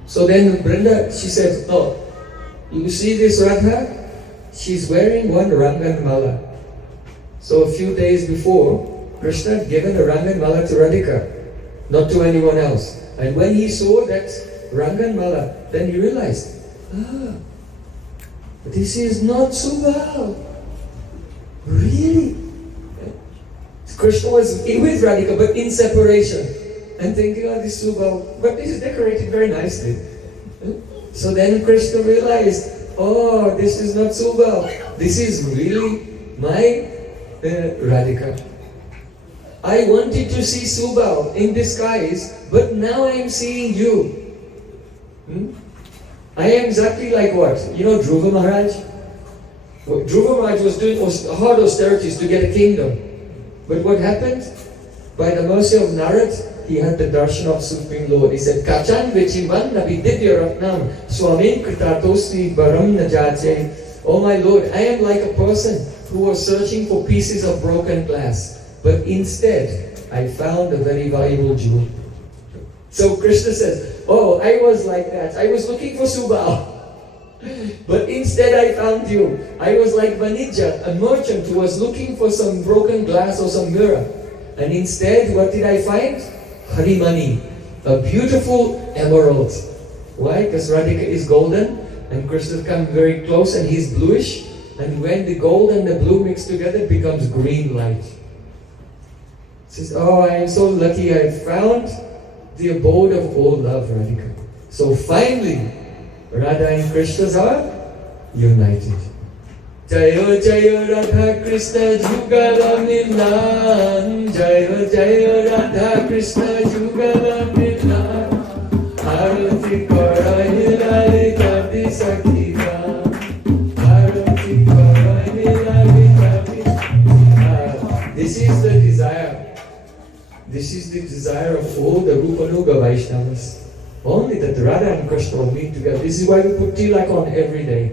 So then Vrinda, she said, oh, you see this Radha? She's wearing one Rangan Mala. So a few days before, Krishna had given a Rangan Mala to Radhika, not to anyone else. And when he saw that Rangan Mala, then he realized, this is not Subal. Really? Krishna was with Radhika, but in separation. And thinking, this is Subal. But this is decorated very nicely. So then Krishna realized, this is not Subal. This is really my Radhika. I wanted to see Subal in disguise, but now I am seeing you. I am exactly like what? Dhruva Maharaj? Dhruva Maharaj was doing hard austerities to get a kingdom. But what happened? By the mercy of Narad, he had the darshan of Supreme Lord. He said, Kachan vichivan nabididya ratnam swamin kritatosti baram najache. Oh my Lord, I am like a person who was searching for pieces of broken glass. But instead, I found a very valuable jewel. So Krishna says, I was like that. I was looking for Subal. But instead I found you. I was like Vanija, a merchant who was looking for some broken glass or some mirror. And instead, what did I find? Harimani, a beautiful emerald. Why? Because Radhika is golden and Krishna comes very close and he's bluish. And when the gold and the blue mix together, it becomes green light. Says, I am so lucky I found the abode of all love, Radhika. So finally, Radha and Krishna are united. Jaya Jaya Radha Krishna Jugala Milan. Jaya Jaya Radha Krishna Jugala Milan. Arati Kara Hilali Kadi Sakhiva. Arati Kara Hilali Kadi. This is the desire. This is the desire of all the Rupanuga Vaishnavas. Only that Radha and Krishna will meet together. This is why we put tilak on every day.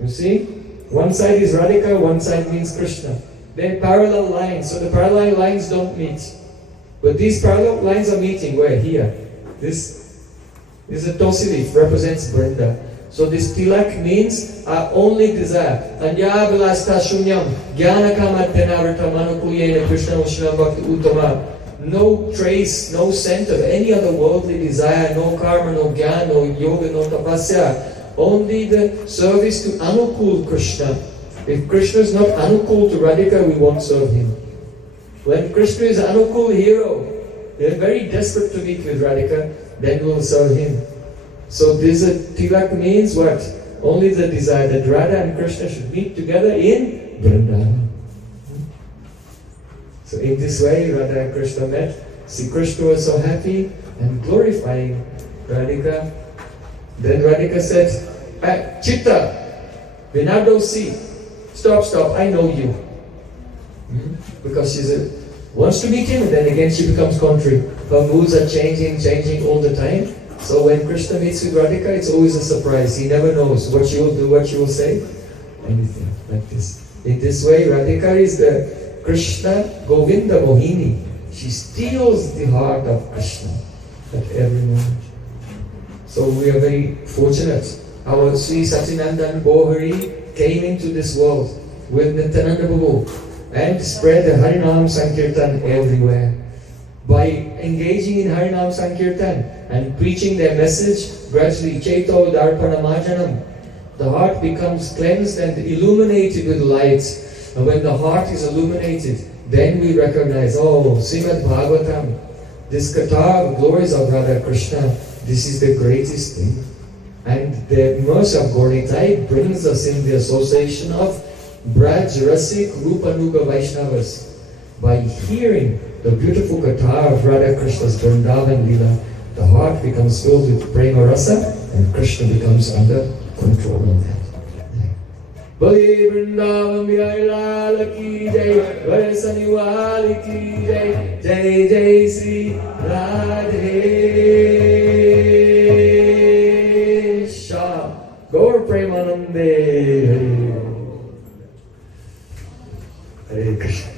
You see? One side is Radhika, one side means Krishna. They're parallel lines, so the parallel lines don't meet. But these parallel lines are meeting. Where? Here. This is a tulsi leaf, represents Vrinda. So this tilak means our only desire. Anya vilasta shunyam, jnana kamatyanarata manukuyena Krishna Ushna Bhakti Uttama. No trace, no scent of any other worldly desire, no karma, no jnana, no yoga, no tapasya. Only the service to Anukul Krishna. If Krishna is not Anukul to Radhika, we won't serve him. When Krishna is Anukul hero, they're very desperate to meet with Radhika, then we'll serve him. So this tilak means what? Only the desire that Radha and Krishna should meet together in Vrindavana. So in this way, Radha and Krishna met. See, Krishna was so happy and glorifying Radhika. Then Radhika said, Chitta, Vinado, see, stop, I know you. Because she wants to meet him, and then again she becomes contrary. Her moods are changing all the time. So when Krishna meets with Radhika, it's always a surprise. He never knows what she will do, what she will say. anything like this. In this way, Radhika is the Krishna Govinda Mohini. She steals the heart of Krishna at every moment. So we are very fortunate. Our Sri Satinandan Bohari came into this world with Nityananda Prabhu and spread the Harinam Sankirtan everywhere. By engaging in Harinam Sankirtan and preaching their message, gradually Chaito Darpana Majanam, the heart becomes cleansed and illuminated with light. And when the heart is illuminated, then we recognize, oh, Srimad Bhagavatam, this Katha of glories of Radha Krishna, this is the greatest thing. And the mercy of Gauritai brings us in the association of Braj, Rasik, Rupanuga Vaishnavas. By hearing the beautiful Katha of Radha Krishna's Vrindavan Lila, the heart becomes filled with Prema Rasa and Krishna becomes under control of that. Bali Vrindavan Lila ki jai, Varsani Wali ki jai, Jai Jai Sri Radhe Shah. Gaur Premanande Hare Krishna.